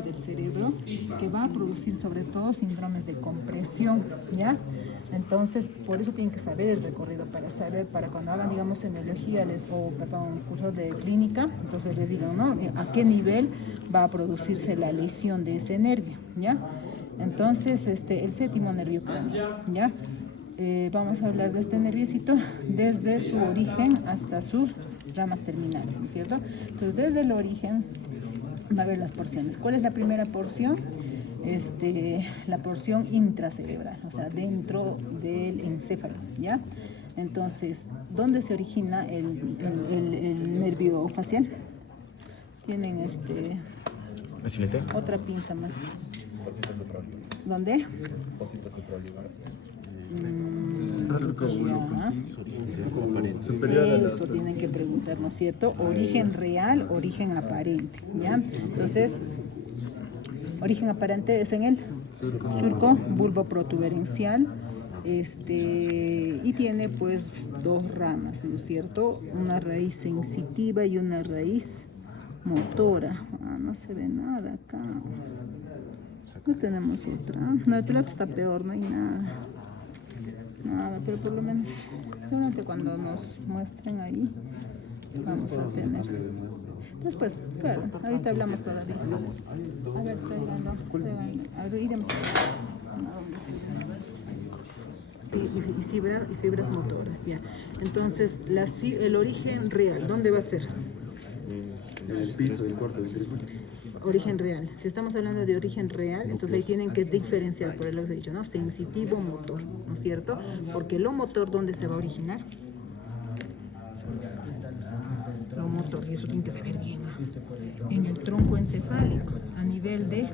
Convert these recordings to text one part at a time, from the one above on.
parte del cerebro que va a producir sobre todo síndromes de compresión, ¿ya? Entonces, por eso tienen que saber el recorrido para saber, para cuando hagan, digamos, semiología cursos de clínica, entonces les digan, ¿no? A qué nivel va a producirse la lesión de ese nervio, ¿ya? Entonces, el séptimo nervio cráneo, ¿ya? Vamos a hablar de este nerviecito desde su origen hasta sus ramas terminales, ¿no es cierto? Entonces, desde el origen va a haber las porciones. ¿Cuál es la primera porción? La porción intracerebral, o sea, dentro del encéfalo, ¿ya? Entonces, ¿dónde se origina el nervio facial? Tienen otra pinza más. ¿Dónde? Eso tienen que preguntar, ¿no es cierto? Origen real, origen aparente, ¿ya? Entonces, origen aparente es en el surco bulboprotuberencial, y tiene pues dos ramas, ¿no es cierto? Una raíz sensitiva y una raíz motora. No se ve nada acá. No tenemos otra. No, el piloto está peor, no hay nada. Nada, pero por lo menos, solamente cuando nos muestren ahí, vamos a tener. Después, claro, ahorita hablamos todavía. A ver, tráiganlo. A ver, iremos. Y fibras motoras, ya. Entonces, el origen real, ¿dónde va a ser? En el piso del corte del trigo. Origen real. Si estamos hablando de origen real, entonces ahí tienen que diferenciar, por lo que he dicho, ¿no? Sensitivo, motor, ¿no es cierto? Porque lo motor, ¿dónde se va a originar? Lo motor, y eso tienen que saber bien, ¿no? En el tronco encefálico, a nivel de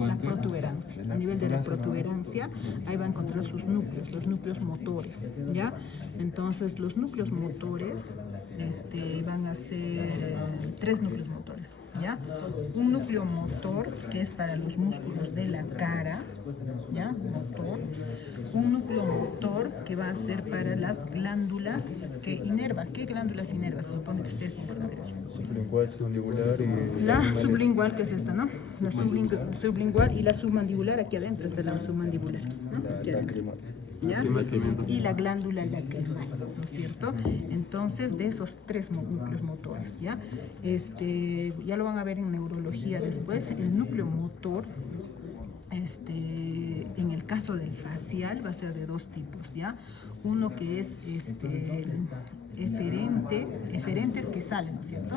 la protuberancia. A nivel de la protuberancia, ahí va a encontrar sus núcleos, los núcleos motores, ¿ya? Entonces, los núcleos motores van a ser 3 núcleos motores, ¿ya? Un núcleo motor, que es para los músculos de la cara, ¿ya? Motor. Un núcleo motor, que va a ser para las glándulas que inerva. ¿Qué glándulas inerva? Se supone que ustedes tienen que saber eso. Sublingual, sublingular y... La sublingual, que es esta, ¿no? La sublingual y la submandibular, aquí adentro está la submandibular, ¿no? Aquí adentro. ¿Ya? Y la glándula lacrimal, ¿no es cierto? Entonces, de esos 3 núcleos motores, ¿ya? Ya lo van a ver en neurología después. El núcleo motor, en el caso del facial, va a ser de 2 tipos, ¿ya? Uno que es eferentes que salen, ¿no es cierto?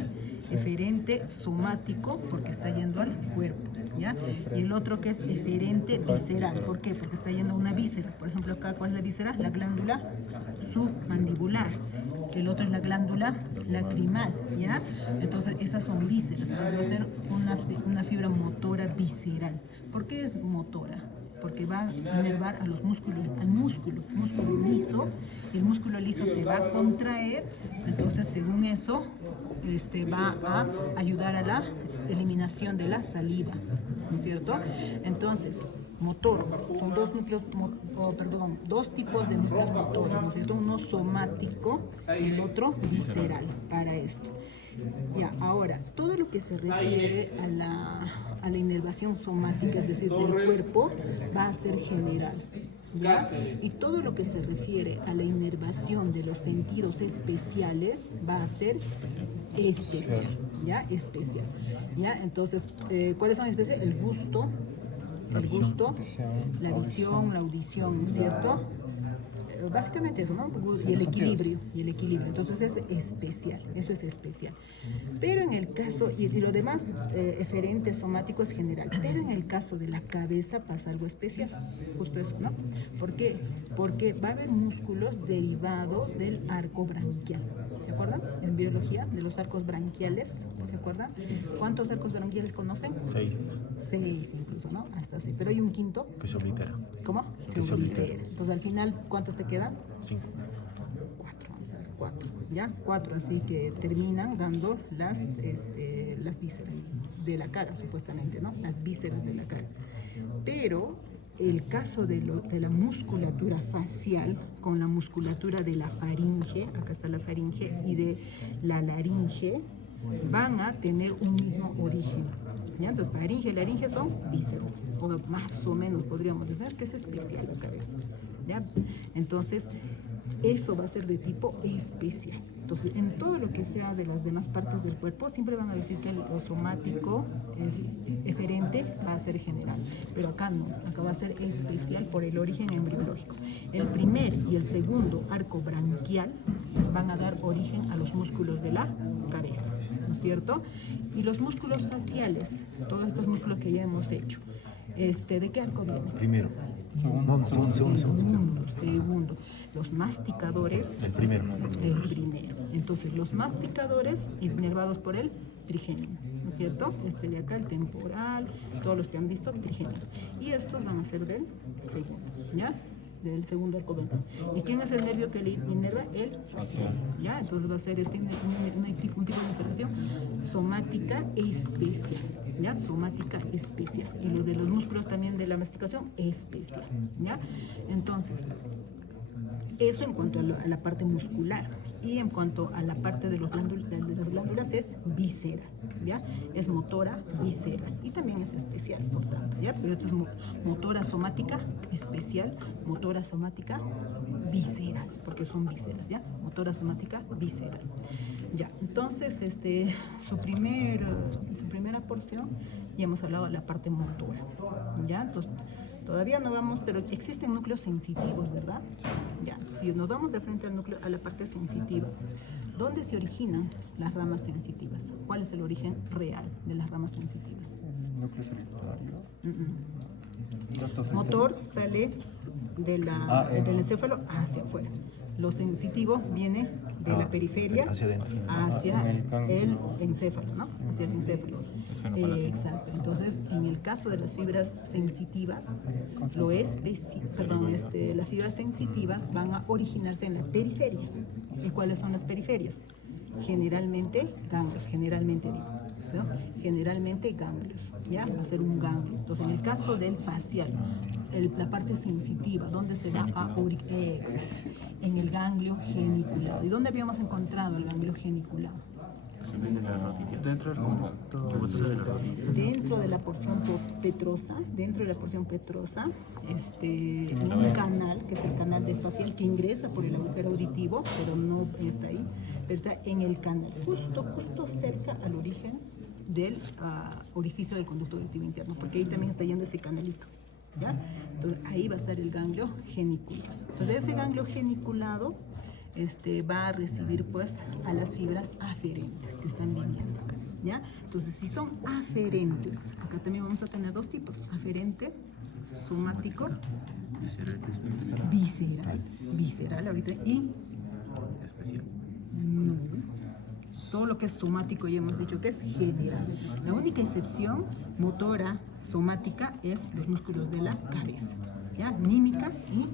Eferente somático, porque está yendo al cuerpo, ¿ya? Y el otro que es eferente visceral. ¿Por qué? Porque está yendo a una víscera. Por ejemplo, acá, ¿cuál es la víscera? La glándula submandibular. El otro es la glándula lacrimal, ¿ya? Entonces, esas son vísceras. Entonces, va a ser una fibra motora visceral. ¿Por qué es motora? Porque va a inervar a los músculos, al músculo liso, y el músculo liso se va a contraer, entonces según eso va a ayudar a la eliminación de la saliva, ¿no es cierto? Entonces, motor, son 2 tipos de núcleos motores, ¿no es cierto? Uno somático y el otro visceral para esto. Ya, ahora, todo lo que se refiere a la inervación somática, es decir, del cuerpo, va a ser general, ¿ya? Y todo lo que se refiere a la inervación de los sentidos especiales va a ser especial, ¿ya? Especial, ¿ya? Entonces, ¿cuáles son especiales? El gusto, la visión, la audición, ¿no es cierto? Básicamente eso, ¿no? Y el equilibrio. Entonces es especial, eso es especial. Pero en el caso, y lo demás, eferente, somático es general, pero en el caso de la cabeza pasa algo especial, justo eso, ¿no? ¿Por qué? Porque va a haber músculos derivados del arco branquial. ¿Se acuerdan? En biología, de los arcos branquiales, ¿se acuerdan? ¿Cuántos arcos branquiales conocen? 6 incluso, ¿no? Hasta 6. Pero hay un quinto. Que se oblitera. ¿Cómo? Se oblitera. Entonces, al final, ¿cuántos te quedan? 5. 4, vamos a ver, 4. ¿Ya? 4, así que terminan dando las vísceras de la cara, supuestamente, ¿no? Las vísceras de la cara. Pero el caso de la musculatura facial con la musculatura de la faringe, acá está la faringe, y de la laringe, van a tener un mismo origen. ¿Ya? Entonces, faringe y laringe son vísceras, o más o menos podríamos decir, es que es especial la cabeza. ¿Ya? Entonces, eso va a ser de tipo especial. Entonces, en todo lo que sea de las demás partes del cuerpo, siempre van a decir que lo somático es eferente, va a ser general. Pero acá no, acá va a ser especial por el origen embriológico. El primer y el segundo arco branquial van a dar origen a los músculos de la cabeza, ¿no es cierto? Y los músculos faciales, todos estos músculos que ya hemos hecho, ¿de qué arco vienen? Primero. Segundo. Los masticadores. El primero. El primero. Entonces, los masticadores inervados por el trigémino, ¿no es cierto? De acá, el temporal, todos los que han visto, trigémino. Y estos van a ser del segundo, ¿ya? Del segundo arco ventral. ¿Y quién es el nervio que le inerva? El facial, ¿ya? Entonces va a ser un tipo de información somática especial, ¿ya? Somática especial. Y lo de los músculos también de la masticación, especial, ¿ya? Entonces, eso en cuanto a la parte muscular. Y en cuanto a la parte de las glándulas es visceral, ¿ya? Es motora visceral y también es especial, por tanto, ¿ya? Pero esto es motora somática especial, motora somática visceral, porque son vísceras, ¿ya? Motora somática visceral. Ya, entonces, su primera porción, ya hemos hablado de la parte motora, ¿ya? Entonces, todavía no vamos, pero existen núcleos sensitivos, ¿verdad? Ya, si nos vamos de frente al núcleo, a la parte sensitiva, ¿dónde se originan las ramas sensitivas? ¿Cuál es el origen real de las ramas sensitivas? Núcleo solitario. Motor sale del encéfalo hacia afuera. Lo sensitivo viene de la periferia hacia adentro, hacia el encéfalo, ¿no? Hacia el encéfalo. Exacto. Entonces, en el caso de las fibras sensitivas, las fibras sensitivas van a originarse en la periferia. ¿Y cuáles son las periferias? Generalmente ganglios, generalmente ganglios, ¿ya? Va a ser un ganglio. Entonces, en el caso del facial, la parte sensitiva, ¿dónde se va a originar? En el ganglio geniculado. ¿Y dónde habíamos encontrado el ganglio geniculado? Dentro del conjunto de la rodilla. Dentro de la porción petrosa, en un canal, que es el canal del facial, que ingresa por el agujero auditivo, pero no está ahí, pero está en el canal, justo cerca al origen del orificio del conducto auditivo interno, porque ahí también está yendo ese canalito, ¿ya? Entonces ahí va a estar el ganglio geniculado. Entonces ese ganglio geniculado va a recibir pues a las fibras aferentes que están viniendo, ¿ya? Entonces, si son aferentes, acá también vamos a tener dos tipos: aferente somático, visceral ahorita, y todo lo que es somático ya hemos dicho que es general. La única excepción motora somática es los músculos de la cabeza, ¿ya? Mímica y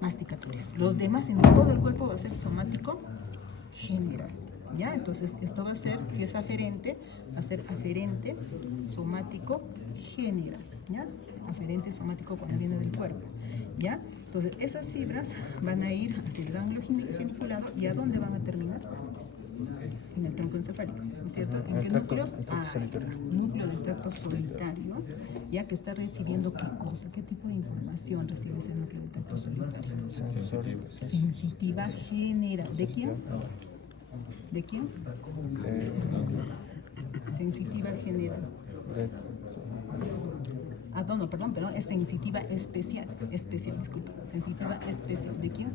masticatorios. Los demás en todo el cuerpo va a ser somático general, ¿ya? Entonces esto va a ser, si es aferente, va a ser aferente somático general, ¿ya? Aferente somático cuando viene del cuerpo, ¿ya? Entonces esas fibras van a ir hacia el ganglio geniculado. ¿Y a dónde van a terminar? En el tronco encefálico, ¿no es cierto? ¿En qué núcleos? Núcleo del tracto solitario, ya que está recibiendo qué cosa, qué tipo de información recibe ese núcleo del tracto solitario. Sensitiva general. ¿De quién? ¿De quién? Sensitiva general. No, perdón, es sensitiva especial, disculpa. Sensitiva especial. ¿De quién?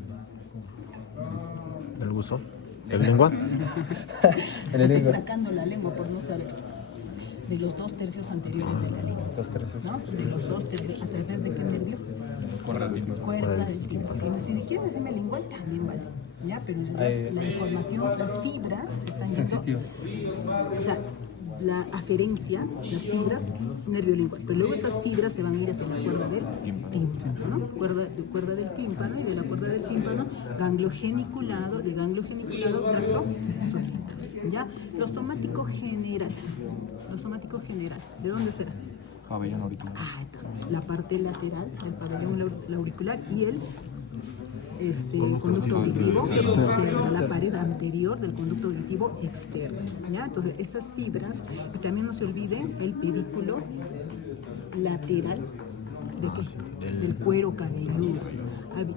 ¿El buzo? ¿El lengua? Estoy sacando la lengua por no saber. De los 2 tercios anteriores de la lengua. ¿No? De los 2 tercios. ¿A través de qué nervio? Cuerda del tiempo. Si me quieres decirme lingual, también vale. ¿Ya? Pero en realidad, la información, las fibras están yendo. O sea, la aferencia, las fibras nerviolinguales, pero luego esas fibras se van a ir hacia la cuerda del tímpano, ¿no? Cuerda del tímpano, y de la cuerda del tímpano, ganglio geniculado, de ganglio geniculado, tracto solitario, ¿ya? Lo somático general, ¿de dónde será? Pabellón auricular. La parte lateral, el pabellón auricular y el conducto auditivo externo, la pared anterior del conducto auditivo externo, ¿ya? Entonces, esas fibras, y también no se olvide el pedículo lateral, ¿de qué? Del cuero cabelludo,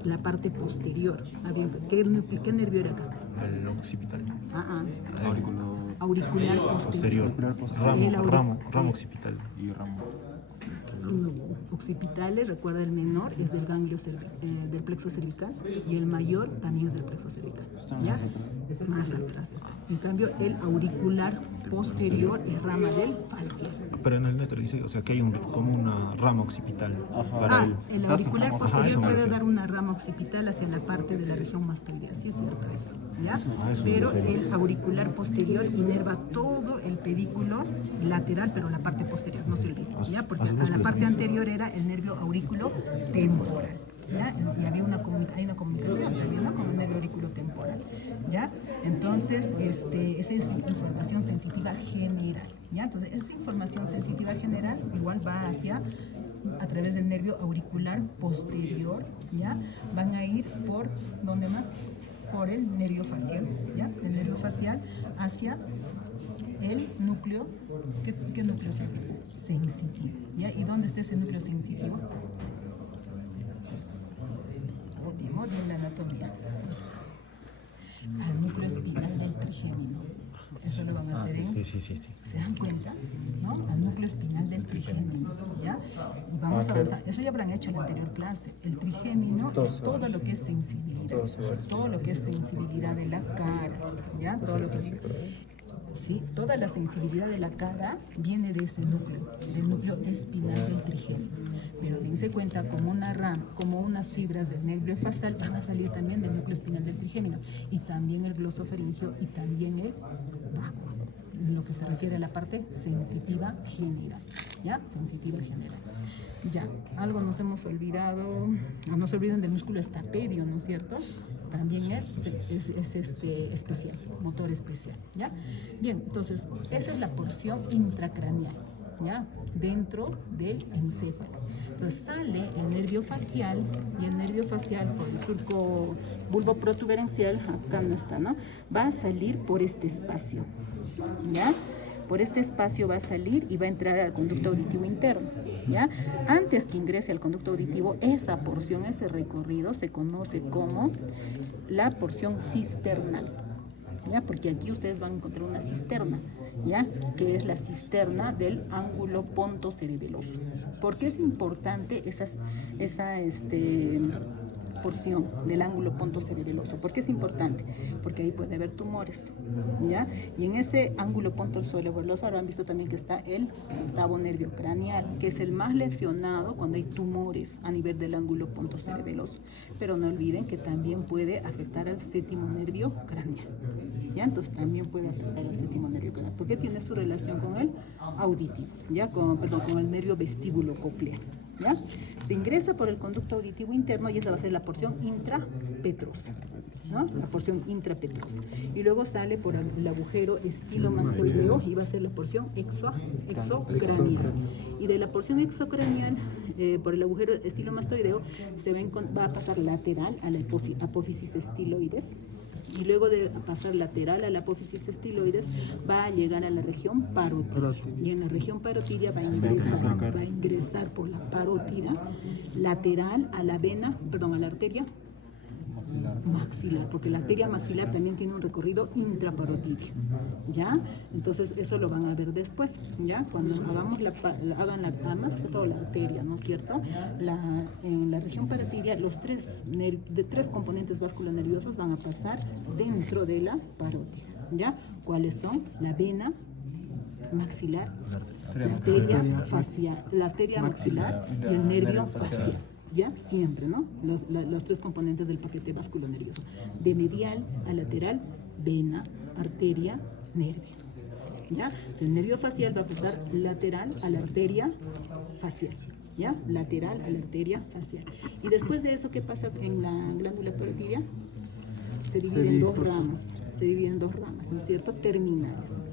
la parte posterior. ¿Qué nervio era acá? El occipital. Auricular posterior. Ramo occipital y ramo. No, occipitales, recuerda, el menor es del ganglio del plexo cervical y el mayor también es del plexo cervical, ¿ya? Más atrás está. En cambio, el auricular posterior es rama del facial. Pero en el metro dice, o sea, que hay como una rama occipital para el auricular posterior puede dar una rama occipital hacia la parte de la región mastoidea, sí es cierto eso, ¿ya? Pero el auricular posterior inerva todo el pedículo lateral, pero la parte posterior, no se olvide, ¿ya? Porque a la parte anterior era el nervio aurículo temporal, ¿ya? Y hay una comunicación también, ¿no? Con el nervio aurículo temporal, ¿ya? Entonces, esa es información sensitiva general, ¿ya? Entonces, esa información sensitiva general igual va a través del nervio auricular posterior, ¿ya? Van a ir por, ¿dónde más? Por el nervio facial, ¿ya? El nervio facial hacia el núcleo, ¿qué núcleo es? Sensitivo, ¿ya? ¿Y dónde está ese núcleo sensitivo? Vimos en la anatomía. Al núcleo espinal del trigémino. Eso lo van a hacer en... Sí. ¿Se dan cuenta? ¿No? Al núcleo espinal del trigémino, ¿ya? Y vamos a avanzar. Eso ya habrán hecho en la anterior clase. El trigémino es todo lo que es sensibilidad. Todo lo que es sensibilidad de la cara, ¿ya? Todo lo que... Sí, toda la sensibilidad de la cara viene de ese núcleo, del núcleo espinal del trigémino. Pero dense cuenta, como una rama, como unas fibras del nervio facial van a salir también del núcleo espinal del trigémino, y también el glosofaringeo y también el vago, en lo que se refiere a la parte sensitiva general, ¿ya? Sensitiva general. Ya, algo nos hemos olvidado, no se olviden del músculo estapedio, ¿no es cierto? También es especial, motor especial, ¿ya? Bien, entonces, esa es la porción intracraneal, ¿ya? Dentro del encéfalo. Entonces sale el nervio facial, y el nervio facial por el surco bulboprotuberencial, acá no está, ¿no? Va a salir por este espacio, ¿ya? Por este espacio va a salir y va a entrar al conducto auditivo interno, ¿ya? Antes que ingrese al conducto auditivo, esa porción, ese recorrido se conoce como la porción cisternal, ¿ya? Porque aquí ustedes van a encontrar una cisterna, ¿ya? Que es la cisterna del ángulo pontocerebeloso. ¿Por qué es importante esa porción del ángulo pontocerebeloso? ¿Por qué es importante? Porque ahí puede haber tumores, ¿ya? Y en ese ángulo pontocerebeloso habrán visto también que está el octavo nervio craneal, que es el más lesionado cuando hay tumores a nivel del ángulo pontocerebeloso. Pero no olviden que también puede afectar al séptimo nervio craneal, ¿ya? Entonces también puede afectar al séptimo nervio craneal, porque tiene su relación con el auditivo, ¿ya? Con el nervio vestíbulo coclear, ¿ya? Se ingresa por el conducto auditivo interno y esa va a ser la porción intrapetrosa, ¿no? La porción intrapetrosa. Y luego sale por el agujero estilomastoideo y va a ser la porción exocranial. Y de la porción exocranial, por el agujero estilomastoideo, va a pasar lateral a la apófisis estiloides. Y luego de pasar lateral a la apófisis estiloides va a llegar a la región parótida, y en la región parótida va a ingresar por la parótida lateral a la a la arteria maxilar, porque la arteria maxilar también tiene un recorrido intraparotídeo, ¿ya? Entonces eso lo van a ver después, ¿ya? Cuando hagan más que todo la arteria, ¿no es cierto? En la región parótida, de tres componentes vasculonerviosos van a pasar dentro de la parótida, ¿ya? ¿Cuáles son? La vena maxilar, la arteria maxilar y el nervio facial. ¿Ya? Siempre, ¿no? Los tres componentes del paquete vasculonervioso. De medial a lateral, vena, arteria, nervio. ¿Ya? Entonces, el nervio facial va a pasar lateral a la arteria facial. ¿Ya? Lateral a la arteria facial. Y después de eso, ¿qué pasa en la glándula parótida? Se divide en dos ramas, ¿no es cierto? Terminales.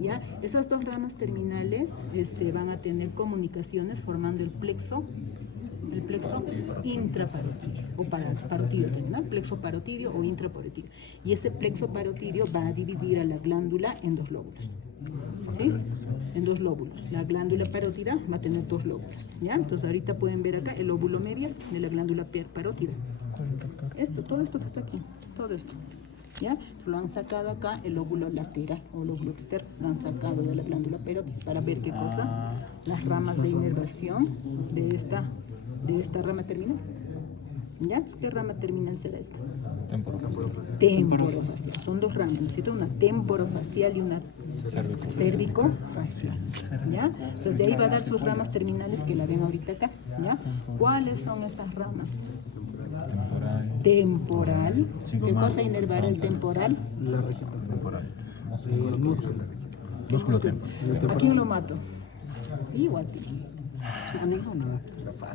¿Ya? Esas dos ramas terminales van a tener comunicaciones formando el plexo el plexo intraparotidio o parotidio también, ¿no? Plexo parotidio o intraparotidio. Y ese plexo parotidio va a dividir a la glándula en dos lóbulos, ¿sí? En dos lóbulos. La glándula parótida va a tener dos lóbulos, ¿ya? Entonces ahorita pueden ver acá el lóbulo medial de la glándula parótida. Todo esto que está aquí, todo esto. ¿Ya? Lo han sacado acá el lóbulo lateral o lóbulo externo, lo han sacado de la glándula parótida para ver qué cosa, las ramas de inervación de esta rama terminal. ¿Ya? Entonces, ¿qué rama terminal será esta? Temporofacial. Son dos ramas, ¿no es cierto? Una temporofacial y una cérvico-facial. ¿Ya? Entonces de ahí va a dar sus ramas terminales que la ven ahorita acá. ¿Ya? ¿Cuáles son esas ramas? Temporal. ¿Qué cosa inervará el temporal? La región temporal. Músculo temporal. ¿A quién lo mato? Igual.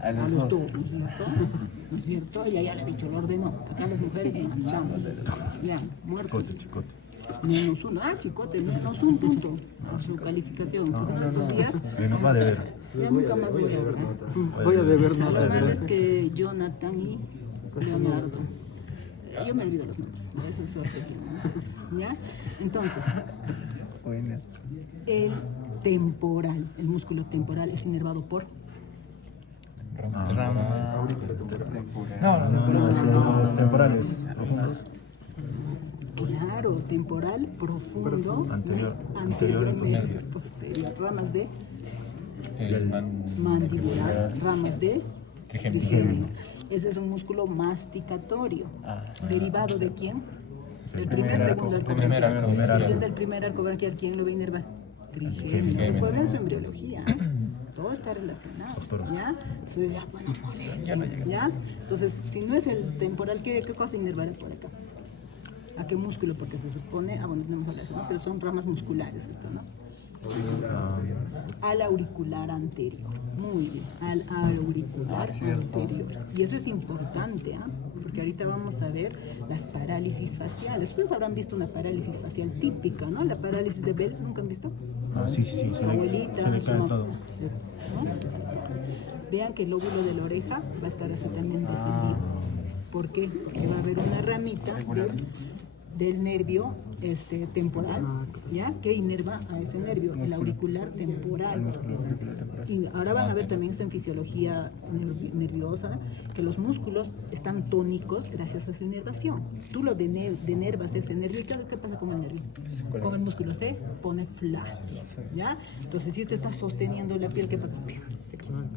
A los dos, ¿no es cierto? ¿No es cierto? Ya le he dicho, lo ordenó. Acá las mujeres mandamos. Ya, muertos. Chicote. Menos uno. Chicote, menos un punto a su calificación. Porque en estos días Nos va a deber. ya nunca más voy a ver. Voy a deber Lo nada. malo es que Jonathan y Leonardo. Yo me olvido los nombres. Esa es suerte tienen. ¿Ya? Entonces, el temporal, el músculo temporal es inervado por Los temporales. claro, temporal, profundo, anterior, medio, posterior, ramas de mandibular, ramas de trigémino. Ese es un músculo masticatorio. ¿Derivado de quién? Del primer, segundo arco branquial. Y si es del primer arco branquial, ¿quién lo va a inervar? Trigémino. Recuerden su embriología, ¿eh? Todo está relacionado, ¿ya? Entonces ya, bueno, molesta, ¿ya? Entonces, si no es el temporal, ¿qué cosa inervará por acá? ¿A qué músculo? Porque se supone, bueno, tenemos a eso, ¿no? Pero son ramas musculares esto, ¿no? Al auricular anterior. Muy bien, al auricular anterior. Y eso es importante, ¿ah? Porque ahorita vamos a ver las parálisis faciales. Ustedes habrán visto una parálisis facial típica, ¿no? La parálisis de Bell, ¿nunca han visto? Sí. Su abuelita, se le su cae mamá. todo. ¿No? Vean que el lóbulo de la oreja va a estar así también descendido. ¿Por qué? Porque va a haber una ramita del nervio temporal, ¿ya? Que inerva a ese nervio, el auricular temporal. Y ahora van a ver también eso en fisiología nerviosa, que los músculos están tónicos gracias a su inervación. Tú lo denervas ese nervio, ¿y qué pasa con el nervio? Con el músculo se pone flácido, ¿ya? Entonces, si usted está sosteniendo la piel, ¿qué pasa?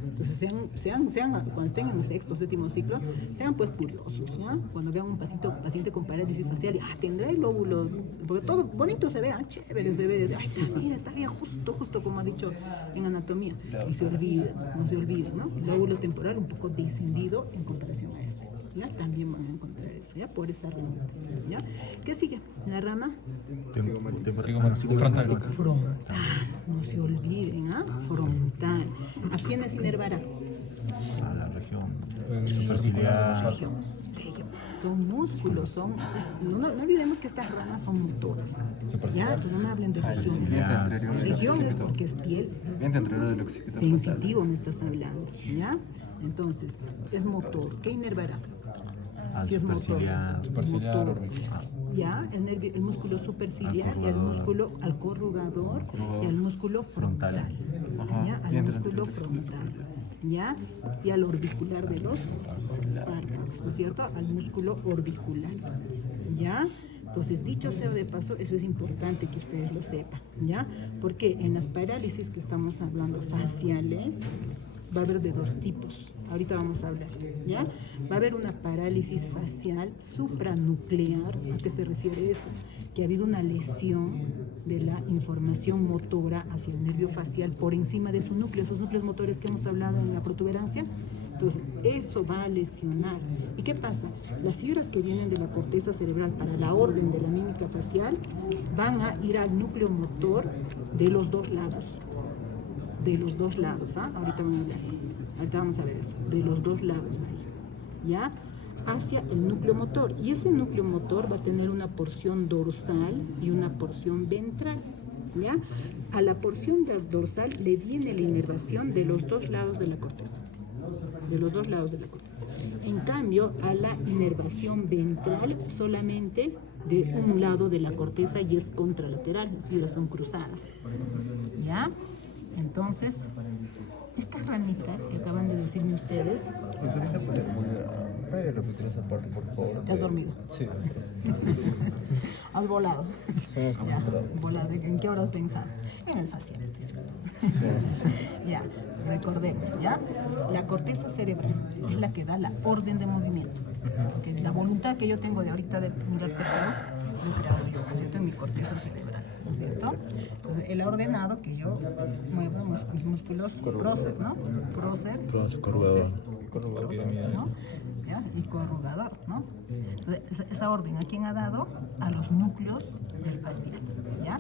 Entonces, cuando estén en el sexto, séptimo ciclo, sean pues curiosos, ¿no? Cuando vean un paciente con parálisis facial, tendrá el lóbulo, porque todo bonito se ve, chévere se ve, mira, está bien, justo como ha dicho en anatomía, y se olvida, no se olvida, ¿no? El lóbulo temporal un poco descendido en comparación a este, ¿ya? También van a encontrar eso, ¿ya? Por esa ramita, ¿ya? ¿Qué sigue? La rama frontal, no se olviden, frontal. ¿A quiénes inervará? A la región superciliar. Región. Son músculos, no olvidemos que estas ramas son motoras. Ya, no me hablen de regiones. Región es porque es piel. Sensitivo me estás hablando, ¿ya? Entonces, es motor. ¿Qué inervará? Si es motor, ya, el músculo superciliar y el músculo al corrugador y al músculo frontal, ya, al músculo frontal, ya, y al orbicular de los párpados, ¿no es cierto? Al músculo orbicular, ya. Entonces, dicho sea de paso, eso es importante que ustedes lo sepan, ¿ya? Porque en las parálisis que estamos hablando faciales, va a haber de dos tipos. Ahorita vamos a hablar, ¿ya? Va a haber una parálisis facial supranuclear. ¿A qué se refiere eso? Que ha habido una lesión de la información motora hacia el nervio facial por encima de su núcleo, esos núcleos motores que hemos hablado en la protuberancia. Entonces, eso va a lesionar. ¿Y qué pasa? Las fibras que vienen de la corteza cerebral para la orden de la mímica facial van a ir al núcleo motor de los dos lados. De los dos lados, ahorita vamos a ver eso, de los dos lados va a ir, ¿ya? Hacia el núcleo motor, y ese núcleo motor va a tener una porción dorsal y una porción ventral, ¿ya? A la porción dorsal le viene la inervación de los dos lados de la corteza, de los dos lados de la corteza. En cambio, a la inervación ventral solamente de un lado de la corteza y es contralateral, las fibras son cruzadas. ¿Ya? Entonces, estas ramitas que acaban de decirme ustedes, ¿Puede repetir esa parte, por favor? ¿te has dormido? Sí. Has volado. Sí, Ya, volado. ¿En qué hora has pensado? En el facial, estoy segura. Ya, recordemos, ¿ya? La corteza cerebral es la que da la orden de movimiento. Que la voluntad que yo tengo de ahorita de mirarte feo, lo he creado yo, ¿no es cierto? En mi corteza cerebral, ¿no es cierto? Entonces, él ha ordenado que yo mueva mis músculos prócer, ¿no? Prócer, corrugador. ¿no? ¿Ya? Y corrugador, ¿no? Entonces, esa orden, ¿a quién ha dado? A los núcleos del facial, ¿ya?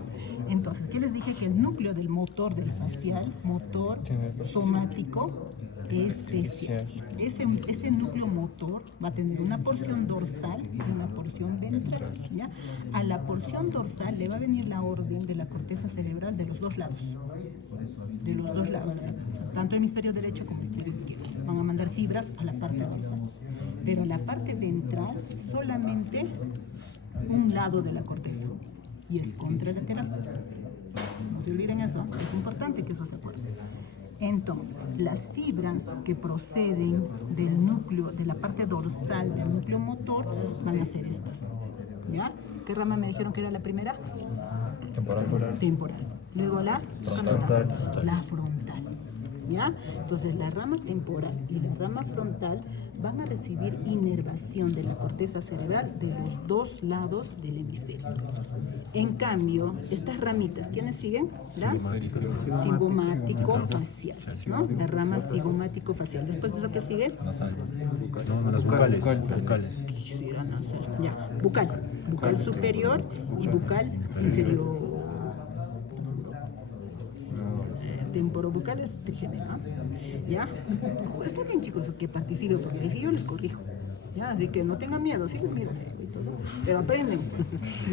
Entonces, ¿qué les dije? Que el núcleo del motor del facial, motor somático especial. Ese núcleo motor va a tener una porción dorsal y una porción ventral, ¿ya? A la porción dorsal le va a venir la orden de la corteza cerebral de los dos lados. De los dos lados de la cabeza, tanto hemisferio derecho como hemisferio izquierdo. Van a mandar fibras a la parte dorsal. Pero la parte ventral solamente un lado de la corteza y es contralateral. No se olviden eso, es importante que eso se acuerde. Entonces, las fibras que proceden del núcleo, de la parte dorsal del núcleo motor, van a ser estas. ¿Ya? ¿Qué rama me dijeron que era la primera? Temporal. Temporal. Luego ¿dónde está? La frontal. ¿Ya? Entonces la rama temporal y la rama frontal van a recibir inervación de la corteza cerebral de los dos lados del hemisferio. En cambio, estas ramitas, ¿quiénes siguen? La cigomático-facial, ¿no? La rama cigomático-facial. Después de eso, ¿qué sigue? No, las vocales. Quisiera nasal. Ya, bucal. Bucal superior y bucal inferior. Temporobucal es de género, ¿no? ¿Ya? Está bien, chicos, que participen, porque si yo les corrijo, ¿ya? Así que no tengan miedo, sí les miro feo y todo, pero aprenden,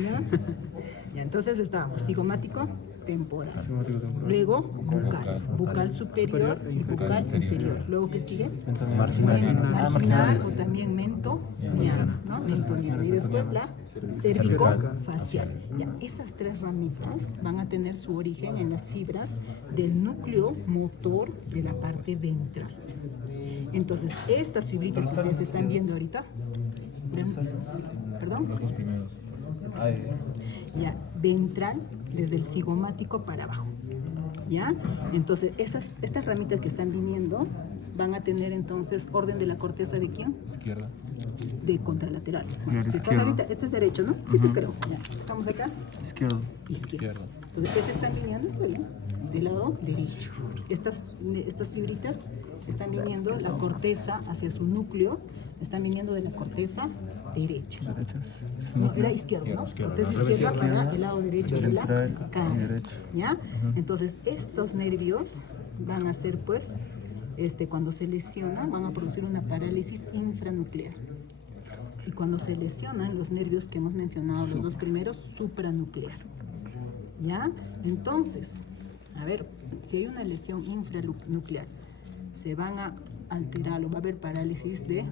¿ya? Ya, entonces estábamos, cigomático, temporal. Luego, bucal superior y bucal inferior. Luego, ¿qué sigue? Marginal o también mentoniano, ¿no? Mentoniano. Y después la cérvico-facial. Ya, esas tres ramitas van a tener su origen en las fibras del núcleo motor de la parte ventral. Entonces, estas fibritas que ustedes están viendo ahorita, ¿ven? ¿Perdón? Ya, ventral desde el cigomático para abajo. ¿Ya? Entonces, estas ramitas que están viniendo van a tener entonces orden de la corteza de quién? Izquierda. De contralateral. Claro, Si están izquierdo. ahorita, este es derecho, ¿no? Sí, te creo. Ya, estamos acá. Izquierdo. Izquierdo. Entonces, este están viniendo, está bien, del lado derecho. Estas fibritas están viniendo la corteza hacia su núcleo, están viniendo de la corteza derecha. No, era izquierdo, ¿no? Corteza izquierda para el lado derecho de la cara. ¿Ya? Entonces, estos nervios van a ser, pues, cuando se lesionan, van a producir una parálisis infranuclear. Y cuando se lesionan los nervios que hemos mencionado, los dos primeros, supranuclear. ¿Ya? Entonces, a ver, si hay una lesión infranuclear, se van a alterar o va a haber parálisis ¿de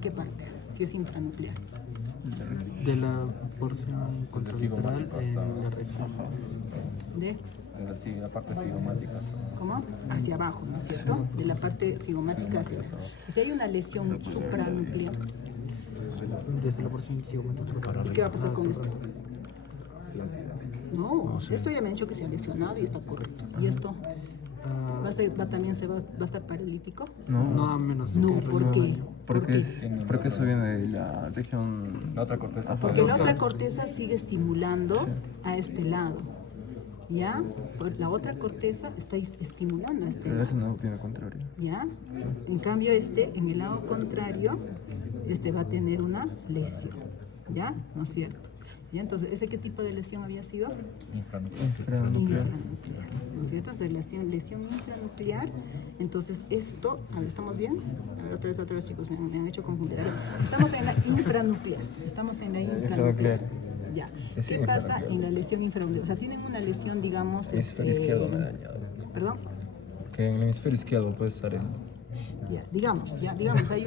qué partes? Si es infranuclear. De la porción contralateral en la región. ¿De? Sí, la parte cigomática. ¿Cómo? Hacia abajo, ¿no es cierto? De la parte cigomática hacia abajo. Si hay una lesión supranuclear, Desde la porción cigomática. ¿y qué va a pasar con esto? No, esto ya me han dicho que se ha lesionado y está correcto. ¿Y esto? ¿También va a estar paralítico? No, a menos. No, que ¿por qué? Porque eso viene de la región. La otra corteza. Porque la otra corteza sigue estimulando a este lado. ¿Ya? Pues la otra corteza está estimulando a este Pero lado. eso no tiene contrario. ¿Ya? En cambio, en el lado contrario, va a tener una lesión. ¿Ya? ¿No es cierto? ¿Ya? Entonces, ¿ese qué tipo de lesión había sido? Infranuclear. ¿No es cierto? Entonces, lesión infranuclear. Entonces, esto, a ver, ¿estamos bien? A ver, otra vez chicos, me han hecho confundir. A ver, estamos en la infranuclear. Estamos en la infranuclear. Ya. ¿Qué pasa en la lesión infranuclear? O sea, tienen una lesión, digamos... Hemisferio izquierdo me ha dañado. ¿Perdón? Que en el hemisferio izquierdo puede estar digamos, hay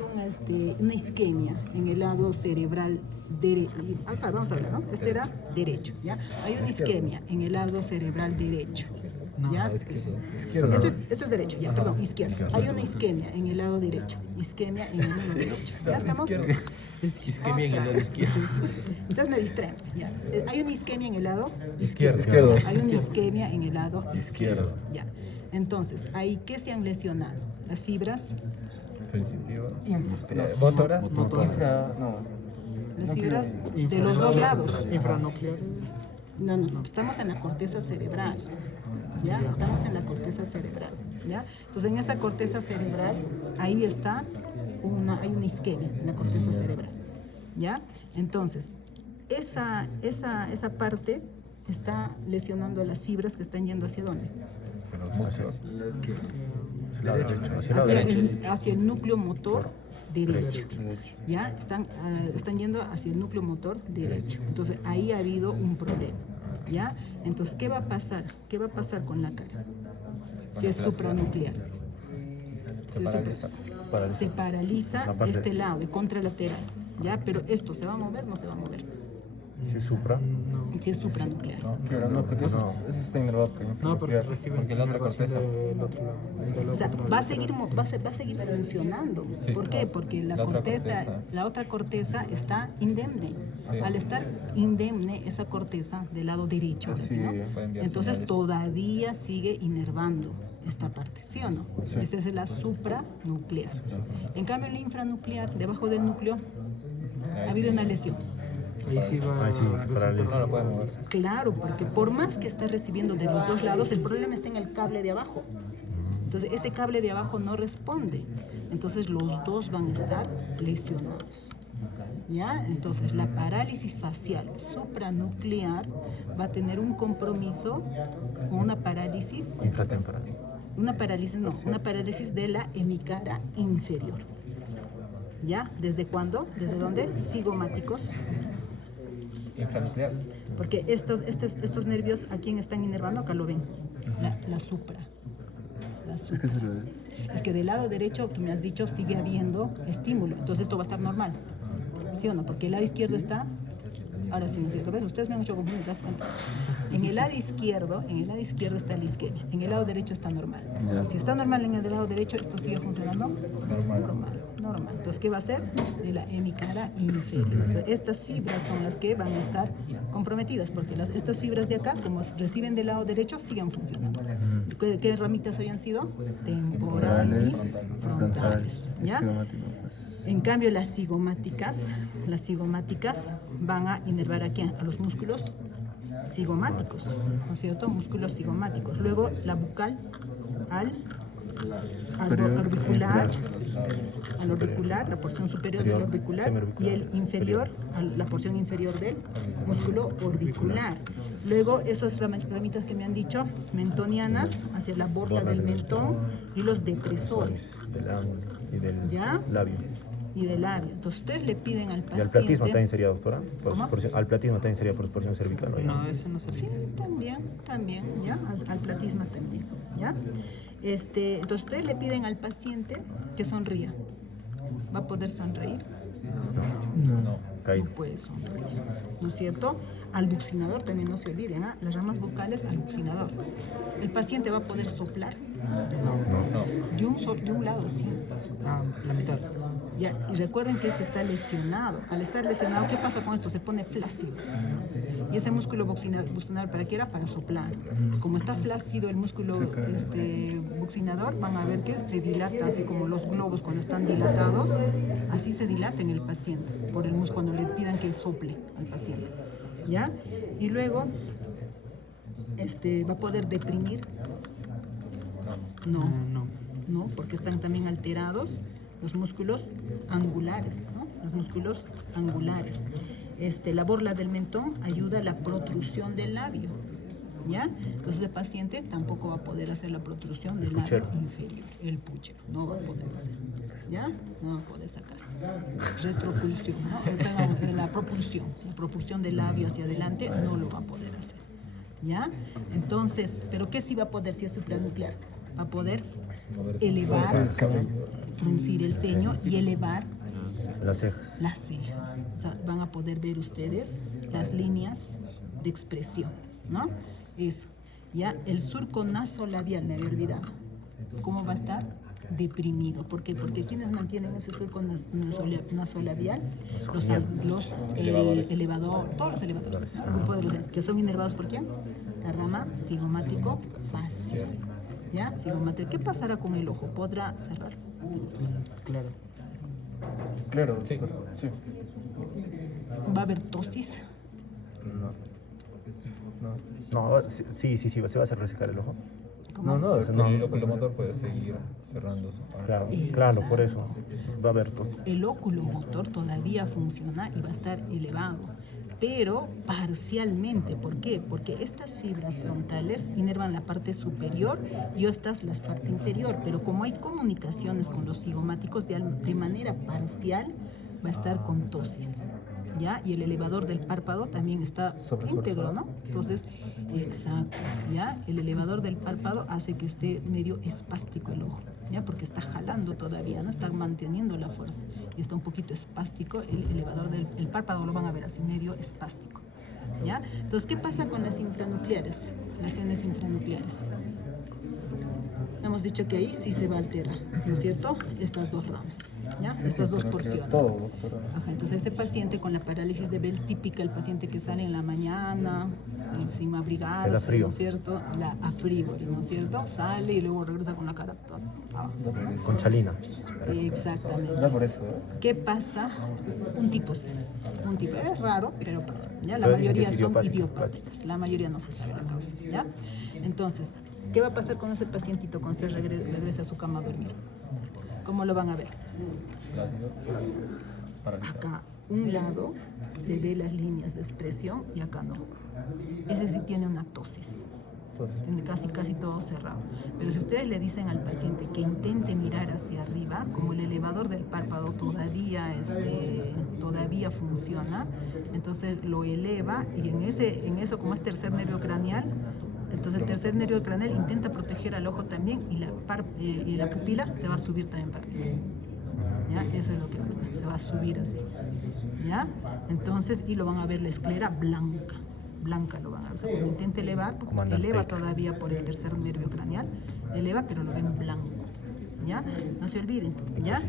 una isquemia en el lado cerebral derecho. Vamos a hablar, ¿no? Este era derecho, ¿ya? Hay una isquemia en el lado cerebral derecho. ¿Ya? Izquierdo. Esto es derecho, ya, perdón, izquierdo. Hay una isquemia en el lado derecho. Isquemia en el lado derecho. ¿Ya estamos? Isquemia en el lado izquierdo. Entonces me distraen, ya. Hay una isquemia en el lado Izquierdo. Hay una isquemia en el lado izquierdo. Ya. Entonces, ¿ahí qué se han lesionado? Las fibras, Motora. las fibras de los dos lados. Infranuclear. No, estamos en la corteza cerebral. ¿Ya? Estamos en la corteza cerebral. ¿Ya? Entonces, en esa corteza cerebral, ahí está hay una isquemia en la corteza cerebral. ¿Ya? Entonces, esa parte está lesionando a las fibras que están yendo hacia dónde? Hacia el núcleo motor derecho. ¿Ya? Están yendo hacia el núcleo motor derecho. Entonces, ahí ha habido un problema. ¿Ya? Entonces, ¿qué va a pasar? ¿Qué va a pasar con la cara? Si es supranuclear. Se paraliza este lado, el contralateral. ¿Ya? Pero esto, ¿se va a mover? No se va a mover. Si supra. Si es supranuclear. No, porque eso está innervado No, porque recibe porque la otra corteza. del otro lado. O sea, va a seguir funcionando. Sí. ¿Por qué? Porque la otra corteza está indemne. Sí. Al estar indemne esa corteza del lado derecho, ahora sí, ¿no? Entonces todavía sigue inervando esta parte, ¿sí o no? Sí. Esta es la supranuclear. En cambio, en la infranuclear, debajo del núcleo, ha habido una lesión. Ahí sí va a No lo podemos mover. Claro, porque por más que esté recibiendo de los dos lados, el problema está en el cable de abajo. Entonces, ese cable de abajo no responde. Entonces, los dos van a estar lesionados. ¿Ya? Entonces, la parálisis facial supranuclear va a tener un compromiso o una parálisis. Infratemporal. Una parálisis de la hemicara inferior. ¿Ya? ¿Desde cuándo? ¿Desde dónde? Cigomáticos. Infranuclear. Porque estos nervios, ¿a quién están inervando? Acá lo ven, la supra. Es que del lado derecho, tú me has dicho, sigue habiendo estímulo. Entonces esto va a estar normal. ¿Sí o no? Porque el lado izquierdo está... Ahora sí, ¿no es cierto? ¿Ves? Ustedes me han hecho confundir, ¿te das cuenta? En el lado izquierdo está la isquemia. En el lado derecho está normal. Si está normal en el lado derecho, ¿esto sigue funcionando? Normal. Entonces, ¿qué va a hacer? De la hemicara inferior. Entonces, estas fibras son las que van a estar comprometidas, porque estas fibras de acá, como reciben del lado derecho, siguen funcionando. ¿Qué ramitas habían sido? Temporal y frontales. ¿Ya? En cambio, las cigomáticas van a inervar aquí a los músculos cigomáticos, ¿no es cierto? Músculos cigomáticos. Luego, la bucal al orbicular, la porción superior del orbicular, y el inferior, la porción inferior del músculo orbicular. Luego, esas ramitas que me han dicho, mentonianas, hacia la borla del mentón, y los depresores. Y del ¿Ya? labio. Y del labio. Entonces, ustedes le piden al ¿Y paciente... al platismo también sería, doctora? ¿Cómo? Al platismo también sería por porción cervical, ¿no? No, ese no se Sí, también, ¿ya? Al platisma también, ¿ya? Entonces, ustedes le piden al paciente que sonría. ¿Va a poder sonreír? No. No puede sonreír, ¿no es cierto? Al buccinador también no se olviden, ¿ah? Las ramas vocales al buccinador. ¿El paciente va a poder soplar? De un lado, sí. la mitad. Ya, y recuerden que este está lesionado. Al estar lesionado, ¿qué pasa con esto? Se pone flácido. Y ese músculo buccinador, ¿para qué era? Para soplar. Como está flácido el músculo buccinador, van a ver que se dilata, así como los globos cuando están dilatados, así se dilata en el paciente, por el músculo, cuando le pidan que sople al paciente. ¿Ya? Y luego, ¿va a poder deprimir? No, porque están también alterados los músculos angulares, ¿no? Los músculos angulares. La borla del mentón ayuda a la protrusión del labio, ¿ya? Entonces el paciente tampoco va a poder hacer la protrusión del labio inferior, el puchero, no va a poder hacer, ¿ya? No va a poder sacar. Retropulsión, ¿no? Perdón, la propulsión del labio hacia adelante no lo va a poder hacer, ¿ya? Entonces, ¿pero qué sí va a poder si es supranuclear? va a poder elevar, fruncir el ceño y elevar Las cejas. las cejas. O sea, van a poder ver ustedes las líneas de expresión, ¿no? Eso. Ya, el surco nasolabial, me había olvidado. ¿Cómo va a estar? Deprimido. ¿Por qué? Porque quienes mantienen ese surco nasolabial, el elevador, todos los elevadores, ¿no? El grupo de los que son inervados por quién? La rama cigomático facial. ¿Ya? Cigomático. ¿Qué pasará con el ojo? ¿Podrá cerrar? Claro. Claro, sí. Sí. ¿Va a haber tosis? No, sí, se va a hacer resecar el ojo. ¿Cómo? El oculomotor puede seguir cerrando su parte. Claro, por eso va a haber tos. El óculo motor todavía funciona y va a estar elevado, pero parcialmente. ¿Por qué? Porque estas fibras frontales inervan la parte superior y estas la parte inferior, pero como hay comunicaciones con los cigomáticos, de manera parcial va a estar con tosis. ¿Ya? Y el elevador del párpado también está íntegro, ¿no? Entonces, exacto, ¿ya? El elevador del párpado hace que esté medio espástico el ojo, ¿ya? Porque está jalando todavía, ¿no? Está manteniendo la fuerza y está un poquito espástico. El elevador del párpado lo van a ver así, medio espástico, ¿ya? Entonces, ¿qué pasa con las infranucleares? Lesiones infranucleares. Hemos dicho que ahí sí se va a alterar, ¿no es cierto? Estas dos ramas, ¿ya? Estas dos porciones. Ajá, entonces ese paciente con la parálisis de Bell típica, el paciente que sale en la mañana sin abrigarse, ¿no es cierto? La afrigori, ¿no es cierto? Sale y luego regresa con la cara toda. Con chalina. Exactamente. ¿Qué pasa? Un tipo sí. Un tipo es raro, pero pasa. ¿Ya? La mayoría son idiopáticas. La mayoría no se sabe la causa, ¿ya? Entonces, ¿qué va a pasar con ese pacientito cuando usted regrese a su cama a dormir? ¿Cómo lo van a ver? Acá, un lado se ve las líneas de expresión y acá no. Ese sí tiene una tosis. Tiene casi todo cerrado. Pero si ustedes le dicen al paciente que intente mirar hacia arriba, como el elevador del párpado todavía funciona, entonces lo eleva y en eso, como es tercer nervio craneal, entonces el tercer nervio craneal intenta proteger al ojo también y la pupila se va a subir también para arriba. ¿Ya? Eso es lo que se va a subir así. ¿Ya? Entonces, y lo van a ver la esclera blanca lo van a ver. O sea, cuando intenta elevar, porque eleva todavía por el tercer nervio craneal, eleva, pero lo ven blanco. ¿Ya? No se olviden. ¿Ya?